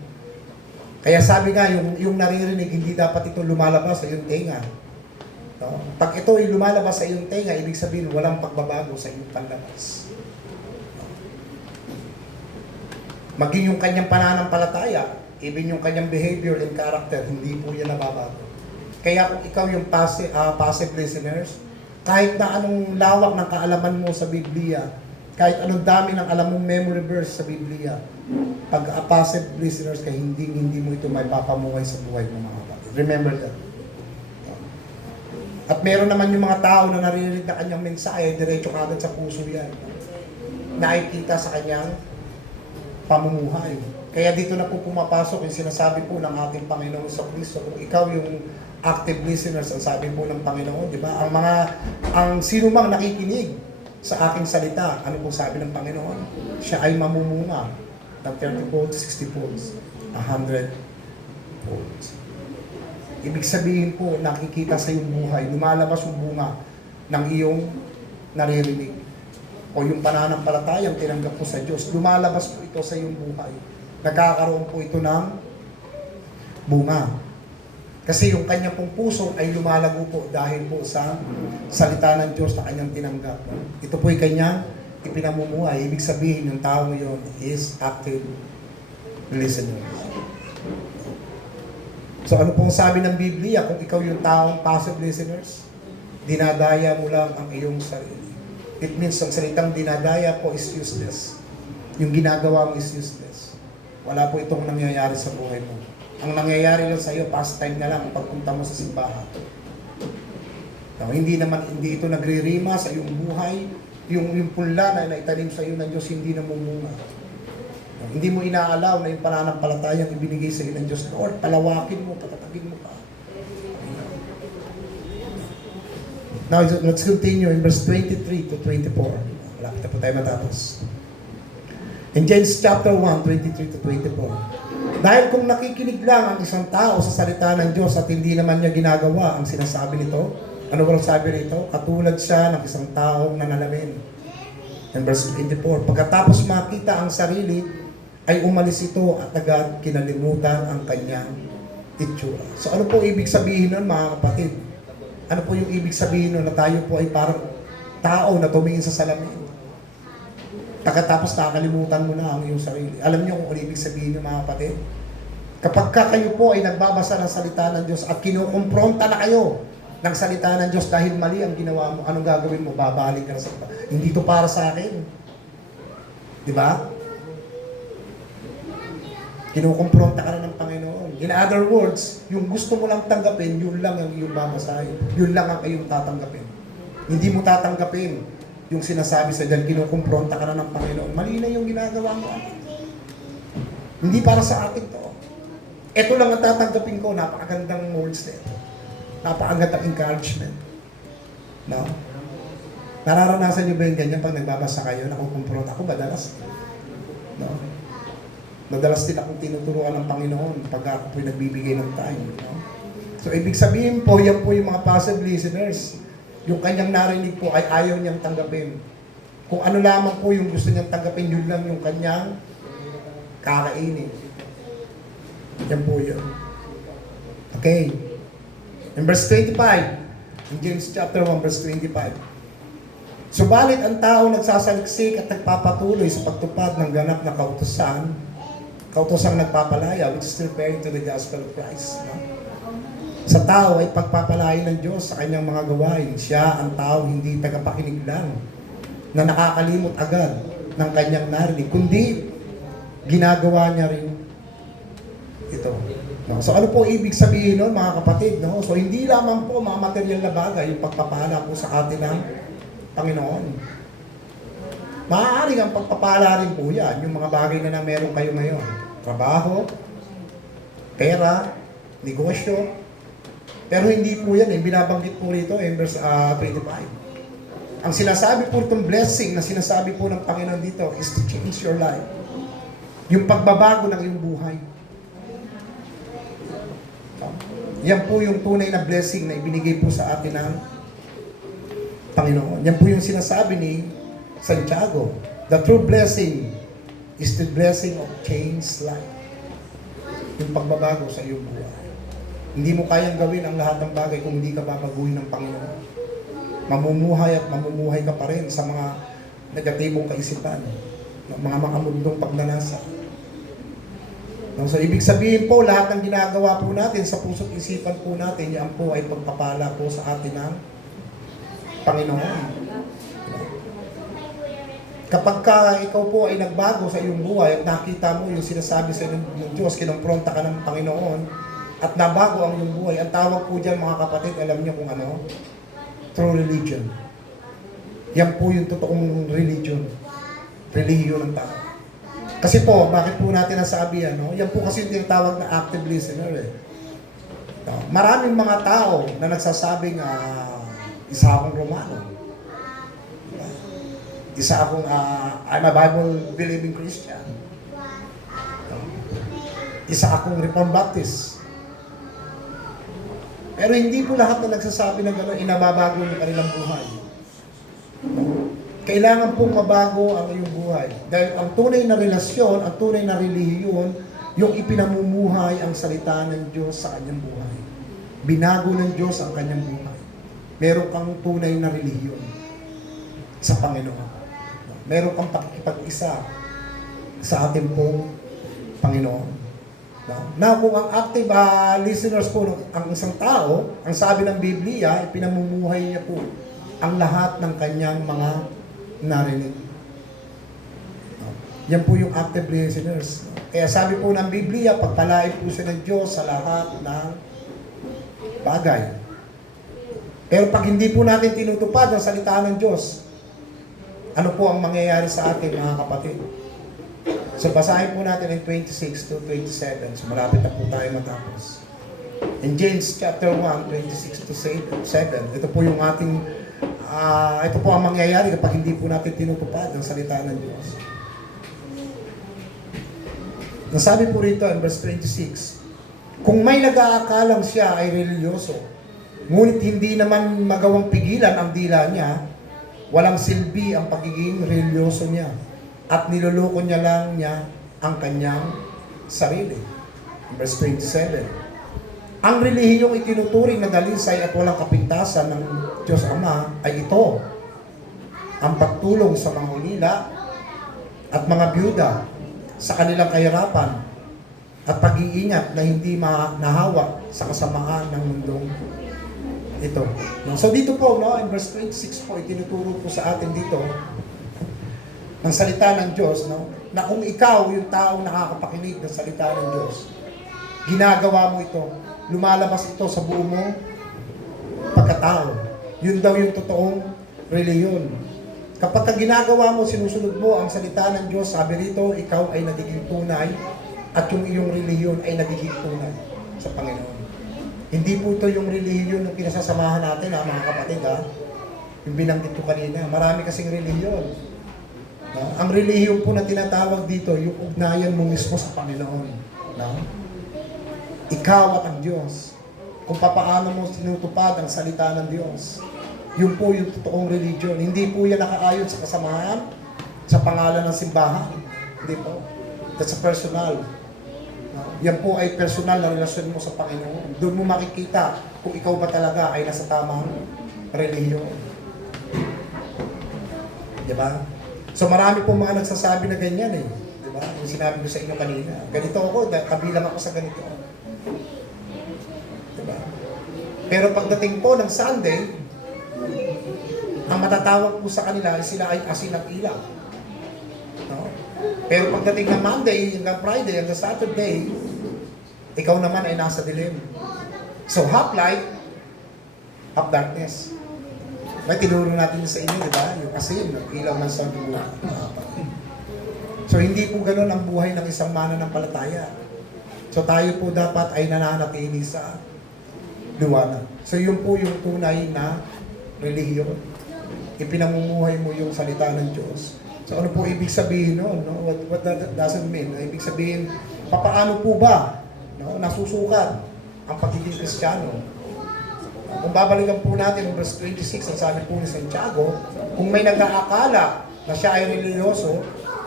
Kaya sabi nga, yung naririnig, hindi dapat ito lumalabas sa iyong tenga. No? Pag ito ay lumalabas sa iyong tenga, ibig sabihin walang pagbabago sa iyong panlabas. Maging yung kanyang pananampalataya, even yung kanyang behavior and character, hindi po yan nababago. Kaya kung ikaw yung passive listeners, kahit na anong lawak ng kaalaman mo sa Biblia, kahit anong dami ng alam mong memory verse sa Biblia, pag passive listeners ka, hindi mo ito may papamuhay sa buhay ng mga kapatid. Remember that. At meron naman yung mga tao na naririnig na kanyang mensahe, diretso kagad sa puso yan. Nakikita sa kanyang pamumuhay. Kaya dito na po pumapasok yung sinasabi po ng ating Panginoon sa Kristo. Kung ikaw yung active listeners, ang sabi po ng Panginoon, di ba? Ang sino mang nakikinig sa aking salita, ano po sabi ng Panginoon? Siya ay mamumunga ng 30 volts, 60 volts, 100 volts. Ibig sabihin po, nakikita sa iyong buhay, lumalabas yung bunga ng iyong naririnig. O yung pananampalatayang tinanggap po sa Diyos, lumalabas po ito sa iyong buhay. Nagkakaroon po ito ng bunga. Kasi yung kanyang pong puso ay lumalago po dahil po sa salita ng Diyos na kanyang tinanggap. Ito po ay kanyang ipinamumuhay. Ibig sabihin, yung tao yun is active listeners. So ano pong sabi ng Biblia kung ikaw yung taong passive listeners? Dinadaya mo lang ang iyong sarili. It means ang salitang dinadaya po is useless. Yung ginagawa mo is useless. Wala po itong nangyayari sa buhay mo. Ang nangyayari lang sa iyo, pastime na lang pagpunta mo sa simbahan. No, hindi ito nagririma sa iyong buhay. Yung punla na naitanim sa iyo ng Diyos, hindi namumunga. No, hindi mo inaalaw na yung pananampalatayang ibinigay sa iyo ng Diyos. Lord, palawakin mo, patatagin mo pa. Now, let's continue in verse 23 to 24. Malapit na po tayo matapos. In James chapter 1, 23 to 24. Dahil kung nakikinig lang ang isang tao sa salita ng Diyos at hindi naman niya ginagawa ang sinasabi nito, ano ba sabi nito? Katulad siya ng isang taong nanalamin. In verse 24, pagkatapos makita ang sarili, ay umalis ito at agad kinalimutan ang kanyang itsura. So ano po ibig sabihin nun, mga kapatid? Ano po yung ibig sabihin nun na tayo po ay parang tao na tumingin sa salamin? Pagkatapos nakakalimutan mo na ang iyong sarili. Alam niyo kung ano ibig sabihin ng mga kapatid? Kapag kayo po ay nagbabasa ng salita ng Diyos at kinukumpronta na kayo ng salita ng Diyos dahil mali ang ginawa mo, anong gagawin mo? Babalik ka na sa salita. Hindi to para sa akin. Di ba? Kinukumpronta ka na ng Panginoon. In other words, yung gusto mo lang tanggapin, yun lang ang iyong babasahin. Yun lang ang iyong tatanggapin. Hindi mo tatanggapin yung sinasabi sa dyan, kinukumpronta ka na ng Panginoon. Mali na yung ginagawa mo. Hindi para sa atin to. Ito lang ang tatanggapin ko, napakagandang words na ito. Napakagandang encouragement. No? Nararanasan niyo ba yung ganyan pag nagbabasa kayo, nakukumpronta ako, madalas. No? Madalas din akong tinuturuan ng Panginoon pag ako po'y nagbibigay ng time. No? So, ibig sabihin po, yan po yung mga passive listeners. Yung kanyang narinig po ay ayaw niyang tanggapin. Kung ano lamang po yung gusto niyang tanggapin, yun lang yung kanyang kakainin. Yan po yun. Okay. In verse 25, in James chapter 1, verse 25. Subalit ang tao nagsasaliksik at nagpapatuloy sa pagtupad ng ganap na kautosang nagpapalaya, which is referring to the gospel of Christ. No? Sa tao ay pagpapalaya ng Diyos sa kanyang mga gawain. Siya ang tao hindi tagapakinig lang na nakakalimot agad ng kanyang narinig, kundi ginagawa niya rin ito. No? So ano po ibig sabihin nun, mga kapatid? No? So hindi lamang po mga material na bagay yung pagpapala po sa atin ng Panginoon. Maaaring ang pagpapala rin po yan, yung mga bagay na meron kayo ngayon. Trabaho, pera, negosyo. Pero hindi po yan, binabanggit po rito in verse 25. Ang sinasabi po itong blessing na sinasabi po ng Panginoon dito is to change your life. Yung pagbabago ng iyong buhay. Yan po yung tunay na blessing na ibinigay po sa atin ng Panginoon. Yan po yung sinasabi ni Santiago. The true blessing is the blessing of changed life. Yung pagbabago sa iyong buhay. Hindi mo kayang gawin ang lahat ng bagay kung hindi ka babaguhin ng Panginoon. Mamumuhay at mamumuhay ka pa rin sa mga negatibong kaisipan, mga makamundong pagnanasa. So, ibig sabihin po, lahat ng ginagawa po natin sa puso't isipan po natin, yan po ay pagpapala po sa atin ng Panginoon. Kapag ikaw po ay nagbago sa iyong buhay at nakita mo yung sinasabi sa ng Diyos, kinumpronta ka ng Panginoon, at nabago ang iyong buhay, ang tawag po dyan mga kapatid, alam niyo kung ano? True religion. Yan po yung totoong religion. Relihiyon ng tao. Kasi po, bakit po natin nasabi yan? No? Yan po kasi yung tinatawag na active listener. No? Maraming mga tao na nagsasabing isa akong Romano. Isa akong I'm a Bible-believing Christian. No? Isa akong Reformed Baptist. Pero hindi po lahat na nagsasabi na gano'n, inababago yung kanilang buhay. Kailangan pong mabago ang iyong buhay. Dahil ang tunay na relasyon, ang tunay na relihiyon, yung ipinamumuhay ang salita ng Diyos sa kanyang buhay. Binago ng Diyos ang kanyang buhay. Meron kang tunay na relihiyon sa Panginoon. Meron kang pakikipag-isa sa ating pong Panginoon. Panginoon. No? Na kung ang active listeners po, ang isang tao, ang sabi ng Biblia, pinamumuhay niya po ang lahat ng kanyang mga narinig. No? Yan po yung active listeners. Kaya sabi po ng Biblia, pagpalain po siya ng Diyos sa lahat ng bagay. Pero pag hindi po natin tinutupad ang salita ng Diyos, ano po ang mangyayari sa atin, mga kapatid? So basahin po natin ang 26 to 27. So malapit na po tayo matapos. In James chapter 1, 26 to 7, ito po yung ating, ito po ang mangyayari kapag hindi po natin tinutupad ang salita ng Diyos. Nasabi po rito in verse 26, kung may nag-aakalang siya ay reliyoso, ngunit hindi naman magawang pigilan ang dila niya, walang silbi ang pagiging reliyoso niya, at niloloko niya lang niya ang kanyang sarili. Verse 27, ang relihiyong itinuturing na dalisay at walang kapintasan ng Diyos Ama ay ito, ang pagtulong sa mga ulila at mga byuda sa kanilang kahirapan at pag-iingat na hindi nahawa sa kasamaan ng mundong ito. No? So dito po, no, in verse 26 po, itinuturo po sa atin dito ng salita ng Diyos, no, na kung ikaw, yung taong nakakapakinig ng salita ng Diyos, ginagawa mo ito, lumalabas ito sa buo mong pagkatao. Yun daw yung totoong reliyon. Kapag ginagawa mo, sinusunod mo ang salita ng Diyos, sabi rito, ikaw ay nagiging tunay at yung iyong relihiyon ay nagiging tunay sa Panginoon. Hindi po ito yung relihiyon na pinasasamahan natin, mga kapatid, yung binanggit ko kanina. Marami kasing relihiyon. Ang relihiyon po na tinatawag dito, yung ugnayan mo mismo sa Panginoon. Ikaw at ang Diyos. Kung papaano mo sinutupad ang salita ng Diyos. Yun po yung totoong religion. Hindi po yan nakaayon sa kasamahan, sa pangalan ng simbahan. Hindi po. That's a personal. Yan po ay personal na relasyon mo sa Panginoon. Doon mo makikita kung ikaw ba talaga ay nasa tamang relihiyon. Diba? So marami po mga nagsasabi na ganyan eh. Diba? Yung sinabi ko sa inyo kanina. Ganito ako, kabilang ako sa ganito. Diba? Pero pagdating po ng Sunday, ang matatawag po sa kanila ay sila ay asin ng ilaw. No? Pero pagdating ng Monday, hanggang Friday, hanggang Saturday, ikaw naman ay nasa dilim. So half light, half darkness. May tinuro natin sa inyo, di ba? Yung asin, yung ilaw ng sa buhay. So hindi po ganun ang buhay ng isang mananampalataya. So tayo po dapat ay nananatili sa liwanag. So yun po yung tunay na relihiyon. Ipinamumuhay mo yung salita ng Diyos. So ano po ibig sabihin noon? No? What that doesn't mean? Ibig sabihin, papaano po ba nasusukat ang pagiging Kristiyano? Kung babalikan po natin ang verse 26, ang sabi po ni Santiago, kung may nag-aakala na siya ay reliyoso,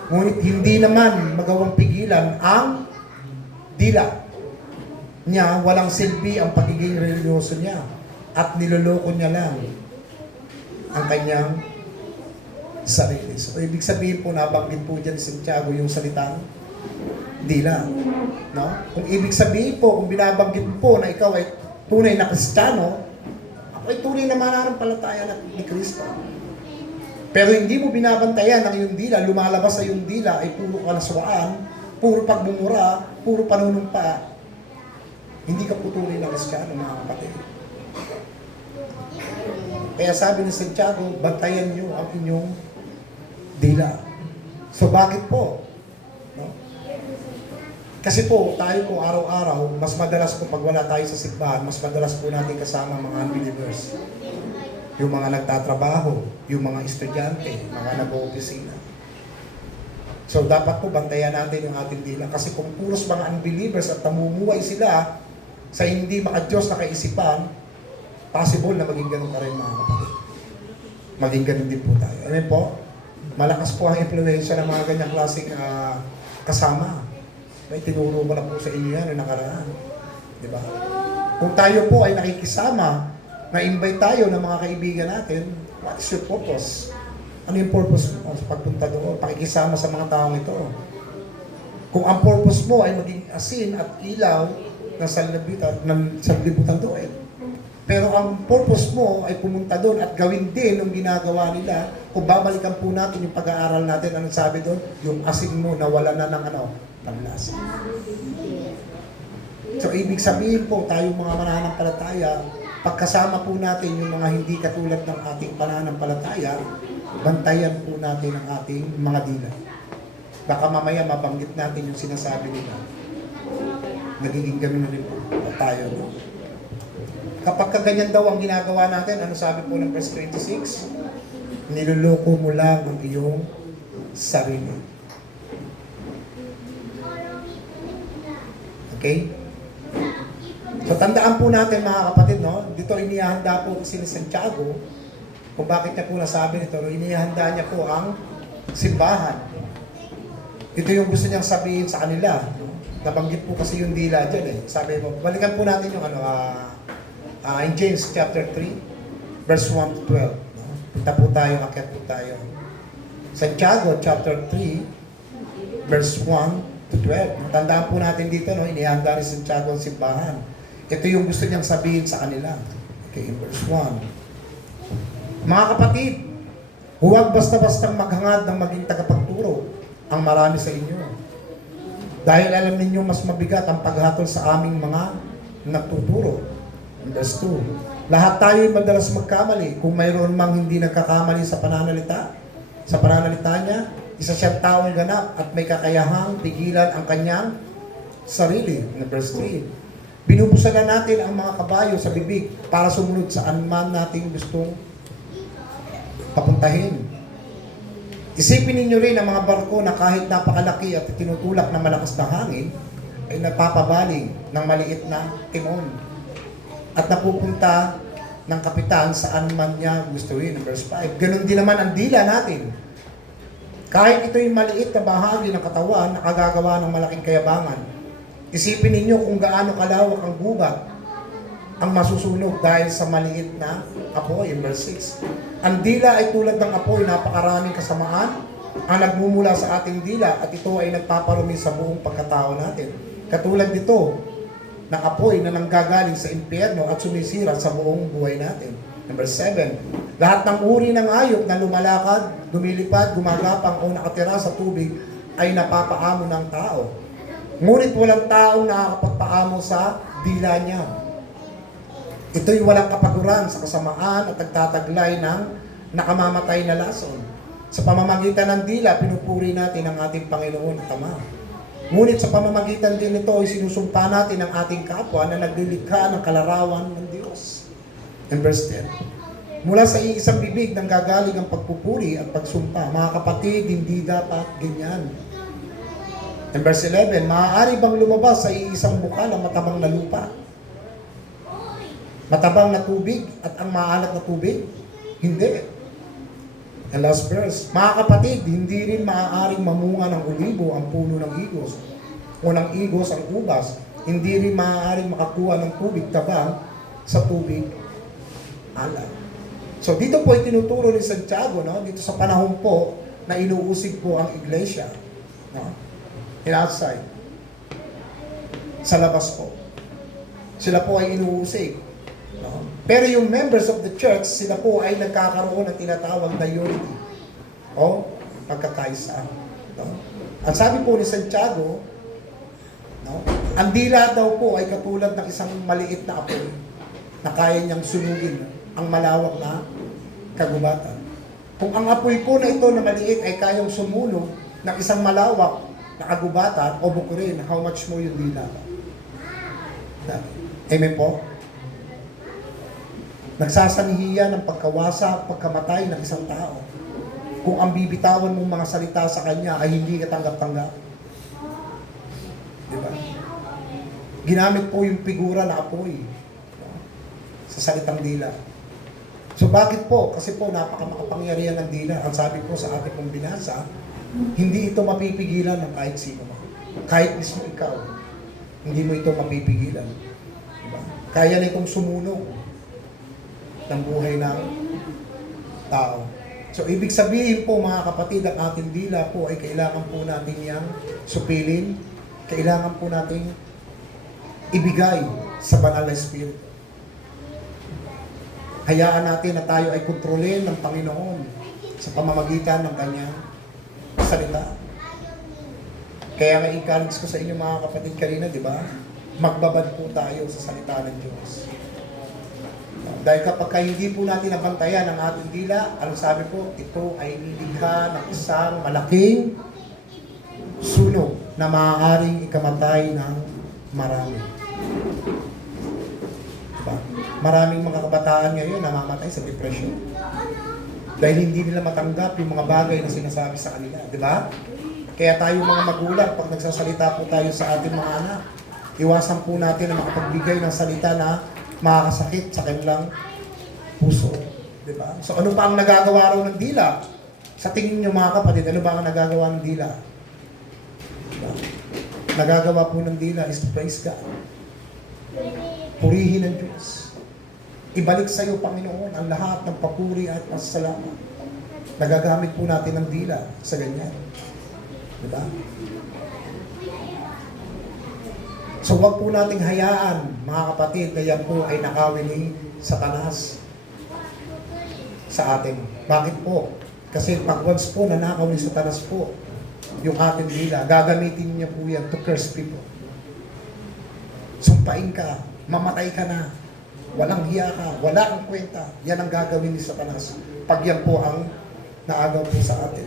ngunit hindi naman magawang pigilan ang dila niya, walang silbi ang pagiging reliyoso niya at niloloko niya lang ang kanyang sarili. So, ibig sabihin po, nabanggit po dyan si Santiago yung salitang dila. No? Kung ibig sabihin po, kung binabanggit po na ikaw ay tunay na Kristiyano, ako ay tunay na mananampalataya ni Kristo. Pero hindi mo binabantayan ang iyong dila, lumalabas sa iyong dila ay puro kalaswaan, puro pagmumura, puro panunumpa. Hindi ka po tunay na Kristiyano, mga kapatid. Kaya sabi ni Santiago, bantayan niyo ang inyong dila. So bakit po? No? Kasi po, tayo po araw-araw, mas madalas po pag wala tayo sa simbahan, mas madalas po natin kasama mga unbelievers. Yung mga nagtatrabaho, yung mga estudyante, mga nag-oopisina. So dapat po bantayan natin yung ating dila. Kasi kung puros mga unbelievers at namumuhay sila sa hindi maka-Diyos na kaisipan, possible na maging ganun ka rin, mga kapatid. Maging ganun din po tayo. Amen po? Malakas po ang influensya ng mga ganyang klaseng kasama. May tinuro mo na po sa inyo yan, yung nakaraan. Di ba? Kung tayo po ay nakikisama, na-invite tayo ng mga kaibigan natin, what is your purpose? Ano yung purpose mo sa pagpunta doon? Pakikisama sa mga taong ito. Kung ang purpose mo ay maging asin at ilaw ng sanlibutan doon. Pero ang purpose mo ay pumunta doon at gawin din ang ginagawa nila. Kung babalikan po natin yung pag-aaral natin, anong sabi doon? Yung asin mo nawala na ng panlasa. So, ibig sabihin po, tayong mga mananampalataya, pagkasama po natin yung mga hindi katulad ng ating pananampalataya, bantayan po natin ang ating mga dila. Baka mamaya mabanggit natin yung sinasabi nila. Nagiging ganun na rin po tayo. No? Kapag kaganyan daw ang ginagawa natin, ano sabi po ng verse 26? Niluloko mo lang ang iyong sarili. Okay? So tandaan po natin mga kapatid, no? Dito inihanda po si Santiago kung bakit niya po nasabi nito. Inihanda niya po ang simbahan. Ito yung gusto niyang sabihin sa kanila. No? Nabanggit po kasi yung dila dyan eh. Sabi mo, balikan po natin yung in James chapter 3, verse 1 to 12. No? Punta po tayo, akyat po tayo. Santiago chapter 3, verse 1 to 12. Tandaan po natin dito, no? Inihanda ni Santiago ang simbahan. Ito yung gusto niyang sabihin sa kanila. Okay, in verse 1. Mga kapatid, huwag basta-bastang maghangad ng maging tagapagturo ang marami sa inyo. Dahil alam ninyo mas mabigat ang paghatol sa aming mga nagtuturo. In verse 2. Lahat tayo ay madalas magkamali. Kung mayroon mang hindi nagkakamali sa pananalita niya, isa siyang taong ganap at may kakayahang pigilan ang kanyang sarili. In verse 3. Binubusalan natin ang mga kabayo sa bibig para sumunod sa anman nating gustong papuntahin. Isipin ninyo rin ang mga barko na kahit napakalaki at tinutulak ng malakas na hangin, ay napapabaling ng maliit na timon at napupunta ng kapitan saan man niya gustuin. Verse 5. Ganon din naman ang dila natin. Kahit ito'y maliit na bahagi ng katawan, nakagagawa ng malaking kayabangan. Isipin ninyo kung gaano kalawak ang gubat ang masusunog dahil sa maliit na apoy. In verse 6. Ang dila ay tulad ng apoy, napakaraming kasamaan ang nagmumula sa ating dila at ito ay nagpaparumi sa buong pagkatao natin. Katulad nito ng apoy na nanggagaling sa impyerno at sumisira sa buong buhay natin. Number 7. Lahat ng uri ng hayop na lumalakad, lumilipad, gumagapang o nakatira sa tubig ay napapaamo ng tao. Ngunit walang taong nakakapagpaamo sa dila niya. Ito'y walang kapaguran sa kasamaan at nagtataglay ng nakamamatay na lason. Sa pamamagitan ng dila, pinupuri natin ang ating Panginoon at Ama. Ngunit sa pamamagitan din nito ay sinusumpa natin ang ating kapwa na naglilikha ng kalarawan ng Diyos. And verse 10. Mula sa iisang bibig nang gagaling ang pagpupuri at pagsumpa. Mga kapatid, hindi dapat ganyan. And verse 11. Maaari bang lumabas sa iisang bukal ang matabang na lupa? Matabang na tubig at ang maalat na tubig? Hindi. And last verse, mga kapatid, hindi rin maaaring mamunga ng olibo ang puno ng igos o ng igos ang ubas. Hindi rin maaaring makakuha ng tubig tabang sa tubig alat. So dito po ay tinuturo ni Santiago, no? Dito sa panahon po na inuusig po ang iglesia, no? In outside, sa labas po. Sila po ay inuusig. No? Pero yung members of the church, sila po ay nagkakaroon ng tinatawag na unity o pagkakaisa. No? Ang sabi po ni Santiago, no, ang dila daw po ay katulad ng isang maliit na apoy na kaya niyang sunugin ang malawak na kagubatan. Kung ang apoy po na ito na maliit ay kayang sumunog ng isang malawak na kagubatan o bukurin, how much more yung dila? Amen po? Nagsasanhiya ng pagkawasak, pagkamatay ng isang tao. Kung ang bibitawan mong mga salita sa kanya ay hindi katanggap-tanggap. Diba? Ginamit po yung figura na apoy, no? Sa salitang dila. So bakit po? Kasi po napakamakapangyarihan ng dila. Ang sabi po sa ating pong binasa, hindi ito mapipigilan ng kahit sino. Kahit mismo ikaw, hindi mo ito mapipigilan. Diba? Kaya na itong sumunog ng buhay ng tao. So, ibig sabihin po mga kapatid, ang ating dila po ay kailangan po natin yang supilin, kailangan po natin ibigay sa banal na Espiritu. Hayaan natin na tayo ay kontrolin ng Panginoon sa pamamagitan ng kanyang salita. Kaya nga encourage ko sa inyo mga kapatid kanina, di ba? Magbabad po tayo sa salita ng Diyos. Dahil kapag hindi po natin nabantayan ang ating dila, ano sabi po, ito ay nilikha ng isang malaking sunog na maaaring ikamatay ng marami. Diba? Maraming mga kabataan ngayon namamatay sa depression. Dahil hindi nila matanggap yung mga bagay na sinasabi sa kanila. Diba? Kaya tayo mga magulang, pag nagsasalita po tayo sa ating mga anak, iwasan po natin na makapagbigay ng salita na makakasakit sa kanilang puso. Diba? So ano pa ang nagagawa raw ng dila? Sa tingin nyo mga kapatid, ano ba ang nagagawa ng dila? Diba? Nagagawa po ng dila is to praise God. Purihin ang Diyos. Ibalik sa iyo, Panginoon, ang lahat ng papuri at pasasalamat. Nagagamit po natin ng dila sa ganyan. Diba? So wag po nating hayaan, mga kapatid, na yan po ay nakawin ni Satanas sa atin. Bakit po? Kasi pag once po nanakaw ni Satanas po yung ating dila, gagamitin niya po yan to curse people. Sumpain ka, mamatay ka na, walang hiya ka, wala kang kwenta. Yan ang gagawin ni Satanas pag yan po ang naagaw po sa atin.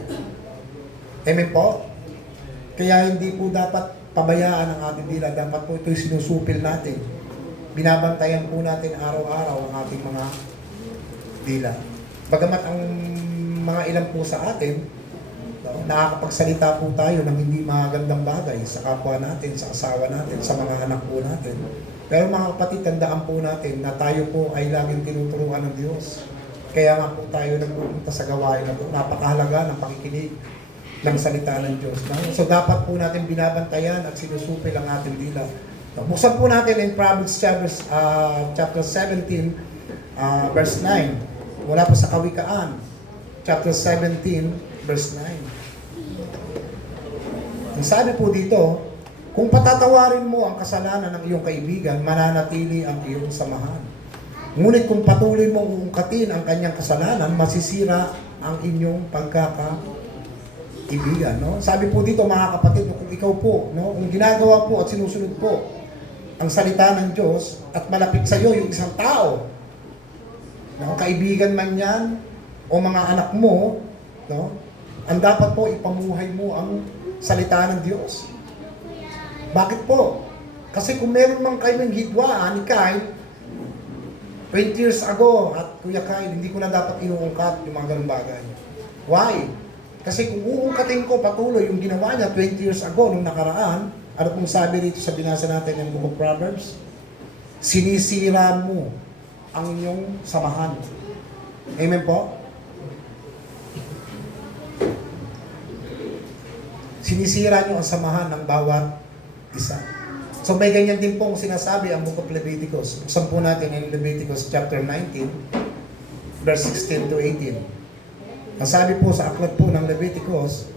Amen po? Kaya hindi po dapat pabayaan ang ating dila. Dapat po ito'y sinusupil natin. Binabantayan po natin araw-araw ang ating mga dila. Bagamat ang mga ilan po sa atin, nakakapagsalita po tayo ng hindi magandang bagay sa kapwa natin, sa asawa natin, sa mga anak po natin. Pero mga kapatid, tandaan po natin na tayo po ay laging tinuturuan ng Diyos. Kaya nga po tayo nagpupunta sa gawain na po. Napakahalaga ng pakikinig ng salita ng Diyos. So dapat po natin binabantayan at sinusupil ang ating dila. Buksan po natin in Proverbs chapter 17, verse 9. Wala po sa Kawikaan. Chapter 17, verse 9. Ang sabi po dito, kung patatawarin mo ang kasalanan ng iyong kaibigan, mananatili ang iyong samahan. Ngunit kung patuloy mong uungkatin ang kanyang kasalanan, masisira ang inyong pagkakaibigan. No? Sabi po dito mga kapatid, kung ikaw po, no, kung ginagawa po at sinusunod po ang salita ng Diyos at malapit sa iyo yung isang tao, no, kaibigan man yan o mga anak mo, no, ang dapat po ipamuhay mo ang salita ng Diyos. Bakit po? Kasi kung meron mang kayong hidwaan ni Kyle 20 years ago at Kuya Kyle, hindi ko na dapat inuungkat yung mga ganung bagay. Why? Kasi kung uungkatin ko patuloy yung ginawa niya 20 years ago nung nakaraan, ano kung sabi dito sa binasa natin ng Book of Proverbs? Sinisira mo ang inyong samahan. Amen po? Sinisira niyo ang samahan ng bawat isa. So may ganyan din pong sinasabi ang Book of Leviticus. Buksan po natin in Leviticus chapter 19, verse 16 to 18. Ang sabi po sa aklat po ng Leviticus,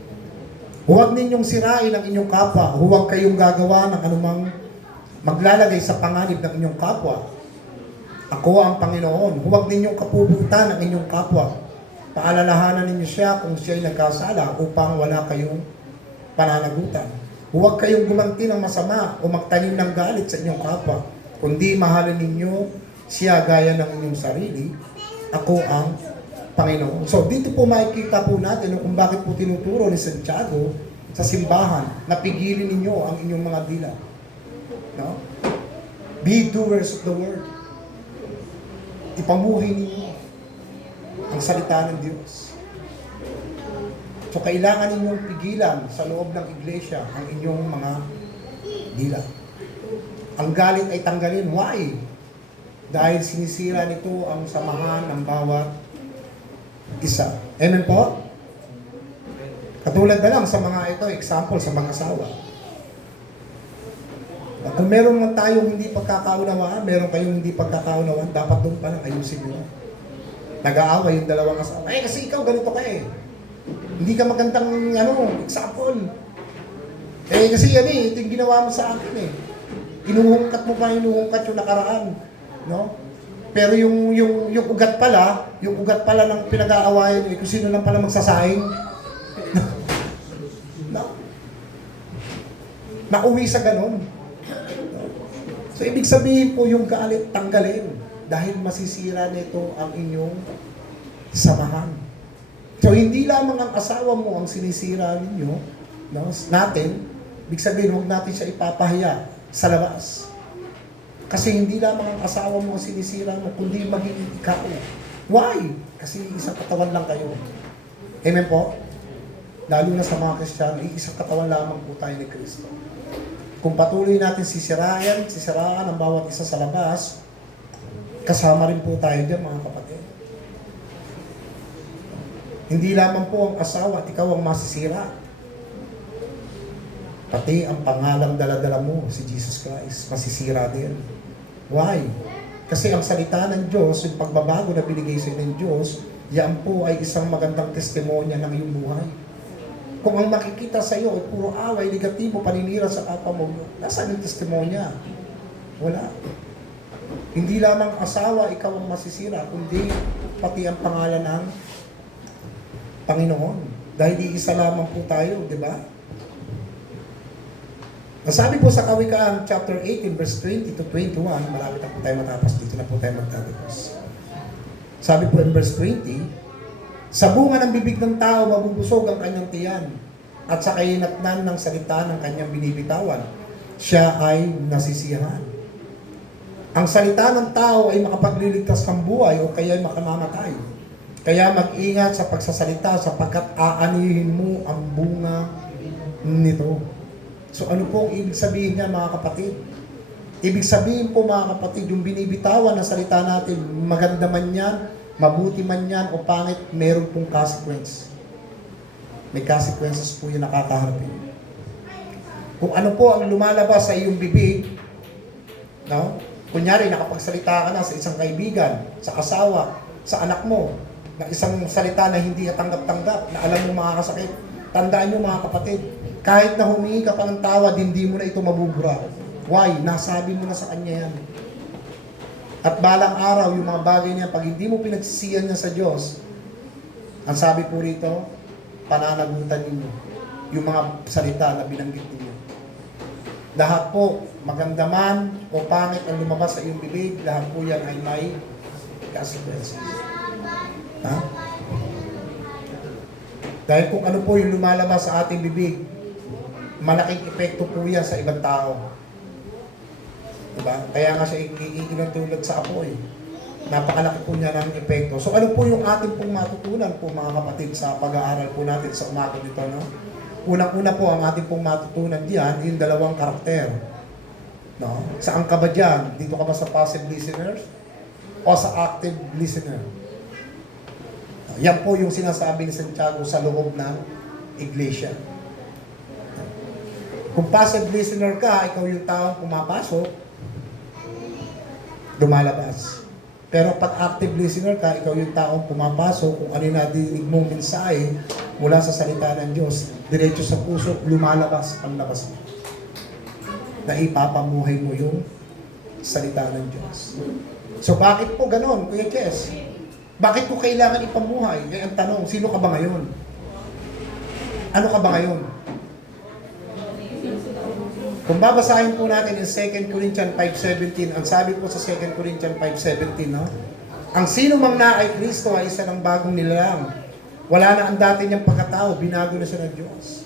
huwag ninyong sirain ang inyong kapwa, huwag kayong gagawa ng anumang maglalagay sa panganib ng inyong kapwa. Ako ang Panginoon, huwag ninyong kapubutan ang inyong kapwa. Paalalahanan ninyo siya kung siya'y nagkasala upang wala kayong pananagutan. Huwag kayong gumanti ng masama o magtanim ng galit sa inyong kapwa, kundi mahalin ninyo siya gaya ng inyong sarili. Ako ang Panginoon. So dito po makikita po natin kung bakit po tinuturo ni Santiago sa simbahan na pigilin ninyo ang inyong mga dila. No? Be doers of the word. Ipamuhay ninyo ang salita ng Diyos. So kailangan ninyong pigilan sa loob ng iglesia ang inyong mga dila. Ang galit ay tanggalin. Why? Dahil sinisira nito ang samahan ng bawat isa. Amen po? Katulad na lang sa mga ito, example sa mga asawa. Kung meron man tayong hindi pagkakaunawaan, meron kayong hindi pagkakaunawaan, dapat doon pa lang ayusin nyo. Nag-aaway yung dalawang asawa. Eh, kasi ikaw ganito ka eh. Hindi ka magandang, example. Eh, kasi ito yung ginawa mo sa akin eh. Inuhungkat mo pa, inuhungkat yung nakaraan. No? Pero yung ugat pala ng pinag-aawayan, kung sino lang pala magsasaing, no? Nauwi sa ganon. So, ibig sabihin po yung galit, tanggalin. Dahil masisira nito ang inyong samahan. So, hindi lamang ang asawa mo ang sinisira ninyo, no, natin, ibig sabihin, huwag natin siya ipapahiya sa labas. Kasi hindi lamang ang asawa mo ang sinisira mo, kundi maging ikaw. Why? Kasi isang katawan lang kayo. Amen po? Lalo na sa mga Kristiyano, isang katawan lamang po tayo ni Kristo. Kung patuloy natin sisiraan ang bawat isa sa labas, kasama rin po tayo dyan, mga kapatid. Hindi lamang po ang asawa at ikaw ang masisira. Pati ang pangalang dala-dala mo, si Jesus Christ, masisira din. Why? Kasi ang salita ng Diyos, yung pagbabago na binigay sa ng Diyos, yan po ay isang magandang testimonya ng iyong buhay. Kung ang makikita sa iyo ay puro away, negatibo, paninira sa kapwa mo, nasaan yung testimonya? Wala. Hindi lamang asawa, ikaw ang masisira, kundi pati ang pangalan ng Panginoon. Dahil iisa lamang po tayo, di ba? Nasabi po sa Kawikaan, chapter 18, verse 20 to 21, malapit na po tayo matapos, dito na po tayo magtatapos. Sabi po in verse 20, sa bunga ng bibig ng tao, mabubusog ang kanyang tiyan, at sa kainatnan ng salita ng kanyang binibitawan, siya ay nasisiyahan. Ang salita ng tao ay makapagliligtas ng buhay o kaya ay makamamatay. Kaya mag-ingat sa pagsasalita sapagkat aanihin mo ang bunga nito. So ano po ang ibig sabihin niya, mga kapatid? Ibig sabihin po, mga kapatid, yung binibitawan na salita natin, maganda man yan, mabuti man yan o pangit, meron pong consequence. May consequences po yung nakakaharapin. Kung ano po ang lumalabas sa iyong bibig, no? Kunyari, nakapagsalita ka na sa isang kaibigan, sa asawa, sa anak mo, na isang salita na hindi katanggap-tanggap, na alam mo makakasakit. Tandaan nyo, mga kapatid, kahit na humingi ka pa ng tawad, hindi mo na ito mabubura. Why? Nasabi mo na sa kanya yan. At balang araw, yung mga bagay niya, pag hindi mo pinagsisiyan niya sa Diyos, ang sabi po rito, pananagutan ninyo yung mga salita na binanggit ninyo. Lahat po, maganda man o pangit ang lumabas sa iyong bibig, lahat po yan ay may consequences. Ha? Dahil kung ano po yung lumalabas sa ating bibig, malaking epekto po yan sa ibang tao. Diba? Kaya nga siya ikinatulad sa apoy. Napakalaki po niya ng epekto. So ano po yung ating pong matutunan po, mga kapatid, sa pag-aaral po natin sa umaga nito, no? Unang-una po ang ating pong matutunan diyan, yung dalawang karakter. No? Saan ka ba diyan? Dito ka ba sa passive listeners o sa active listener? Yan po yung sinasabi ni Santiago sa loob ng iglesia. Kung passive listener ka, ikaw yung taong pumapasok, lumalabas. Pero pag active listener ka, ikaw yung taong pumapasok, kung ano yung nadinig mong mensahe mula sa salita ng Diyos, diretso sa puso, lumalabas ang labas mo. Na ipapamuhay mo yung salita ng Diyos. So bakit po ganon, Kuya Jess? Bakit ko kailangan ipamuhay? Kaya ang tanong, sino ka ba ngayon? Ano ka ba ngayon? Kung babasahin po natin in 2 Corinthians 5:17, ang sabi po sa 2 Corinthians 5:17, no? Ang sino mang na ay Kristo ay isa ng bagong nilalang. Wala na ang dati niyang pagkatao, binago na siya ng Diyos.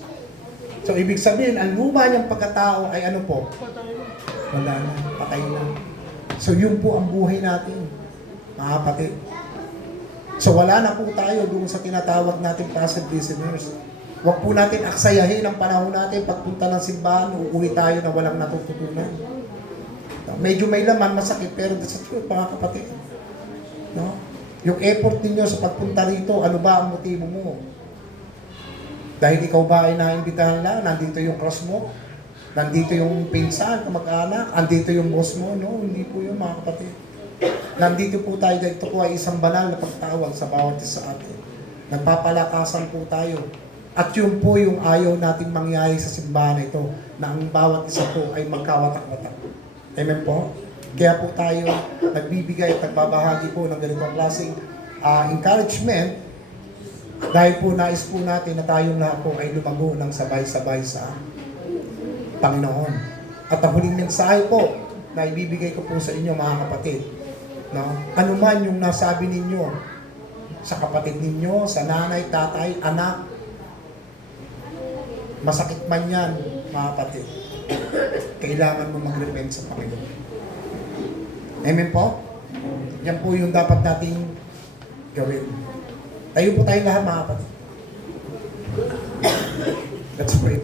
So, ibig sabihin, ang luma niyang pagkatao ay ano po? Wala na, patay na. So, yun po ang buhay natin, mga kapatid. So, wala na po tayo doon sa tinatawag nating passive listeners. Huwag po natin aksayahin ang panahon natin pagpunta ng simbahan, uuwi tayo na walang natututunan. Medyo may laman, masakit, pero that's the truth, mga kapatid. No? Yung effort ninyo sa pagpunta rito, ano ba ang motibo mo? Dahil ikaw ba ay naimbitahan lang, nandito yung cross mo, nandito yung pinsan, kamag-anak, andito yung boss mo, no? Hindi po yun, mga kapatid. Nandito po tayo dahil ito po ay isang banal na pagtawag sa bawat isa sa atin. Nagpapalakasan po tayo. At yun po yung ayaw nating mangyari sa simbahan na ito, na ang bawat isa po ay magkawatak-watak. Amen po? Kaya po tayo nagbibigay at nagbabahagi po ng ganitong klaseng encouragement dahil po nais po natin na tayong lahat po ay lumago ng sabay-sabay sa Panginoon. At ang huling mensahe po na ibibigay ko po sa inyo mga kapatid, no? Ano man yung nasabi ninyo sa kapatid ninyo, sa nanay, tatay, anak, masakit man yan mga kapatid, kailangan mo mag-repent sa Panginoon. Amen po? Yan po yung dapat nating gawin. Tayo po tayo lahat mga kapatid. Let's pray.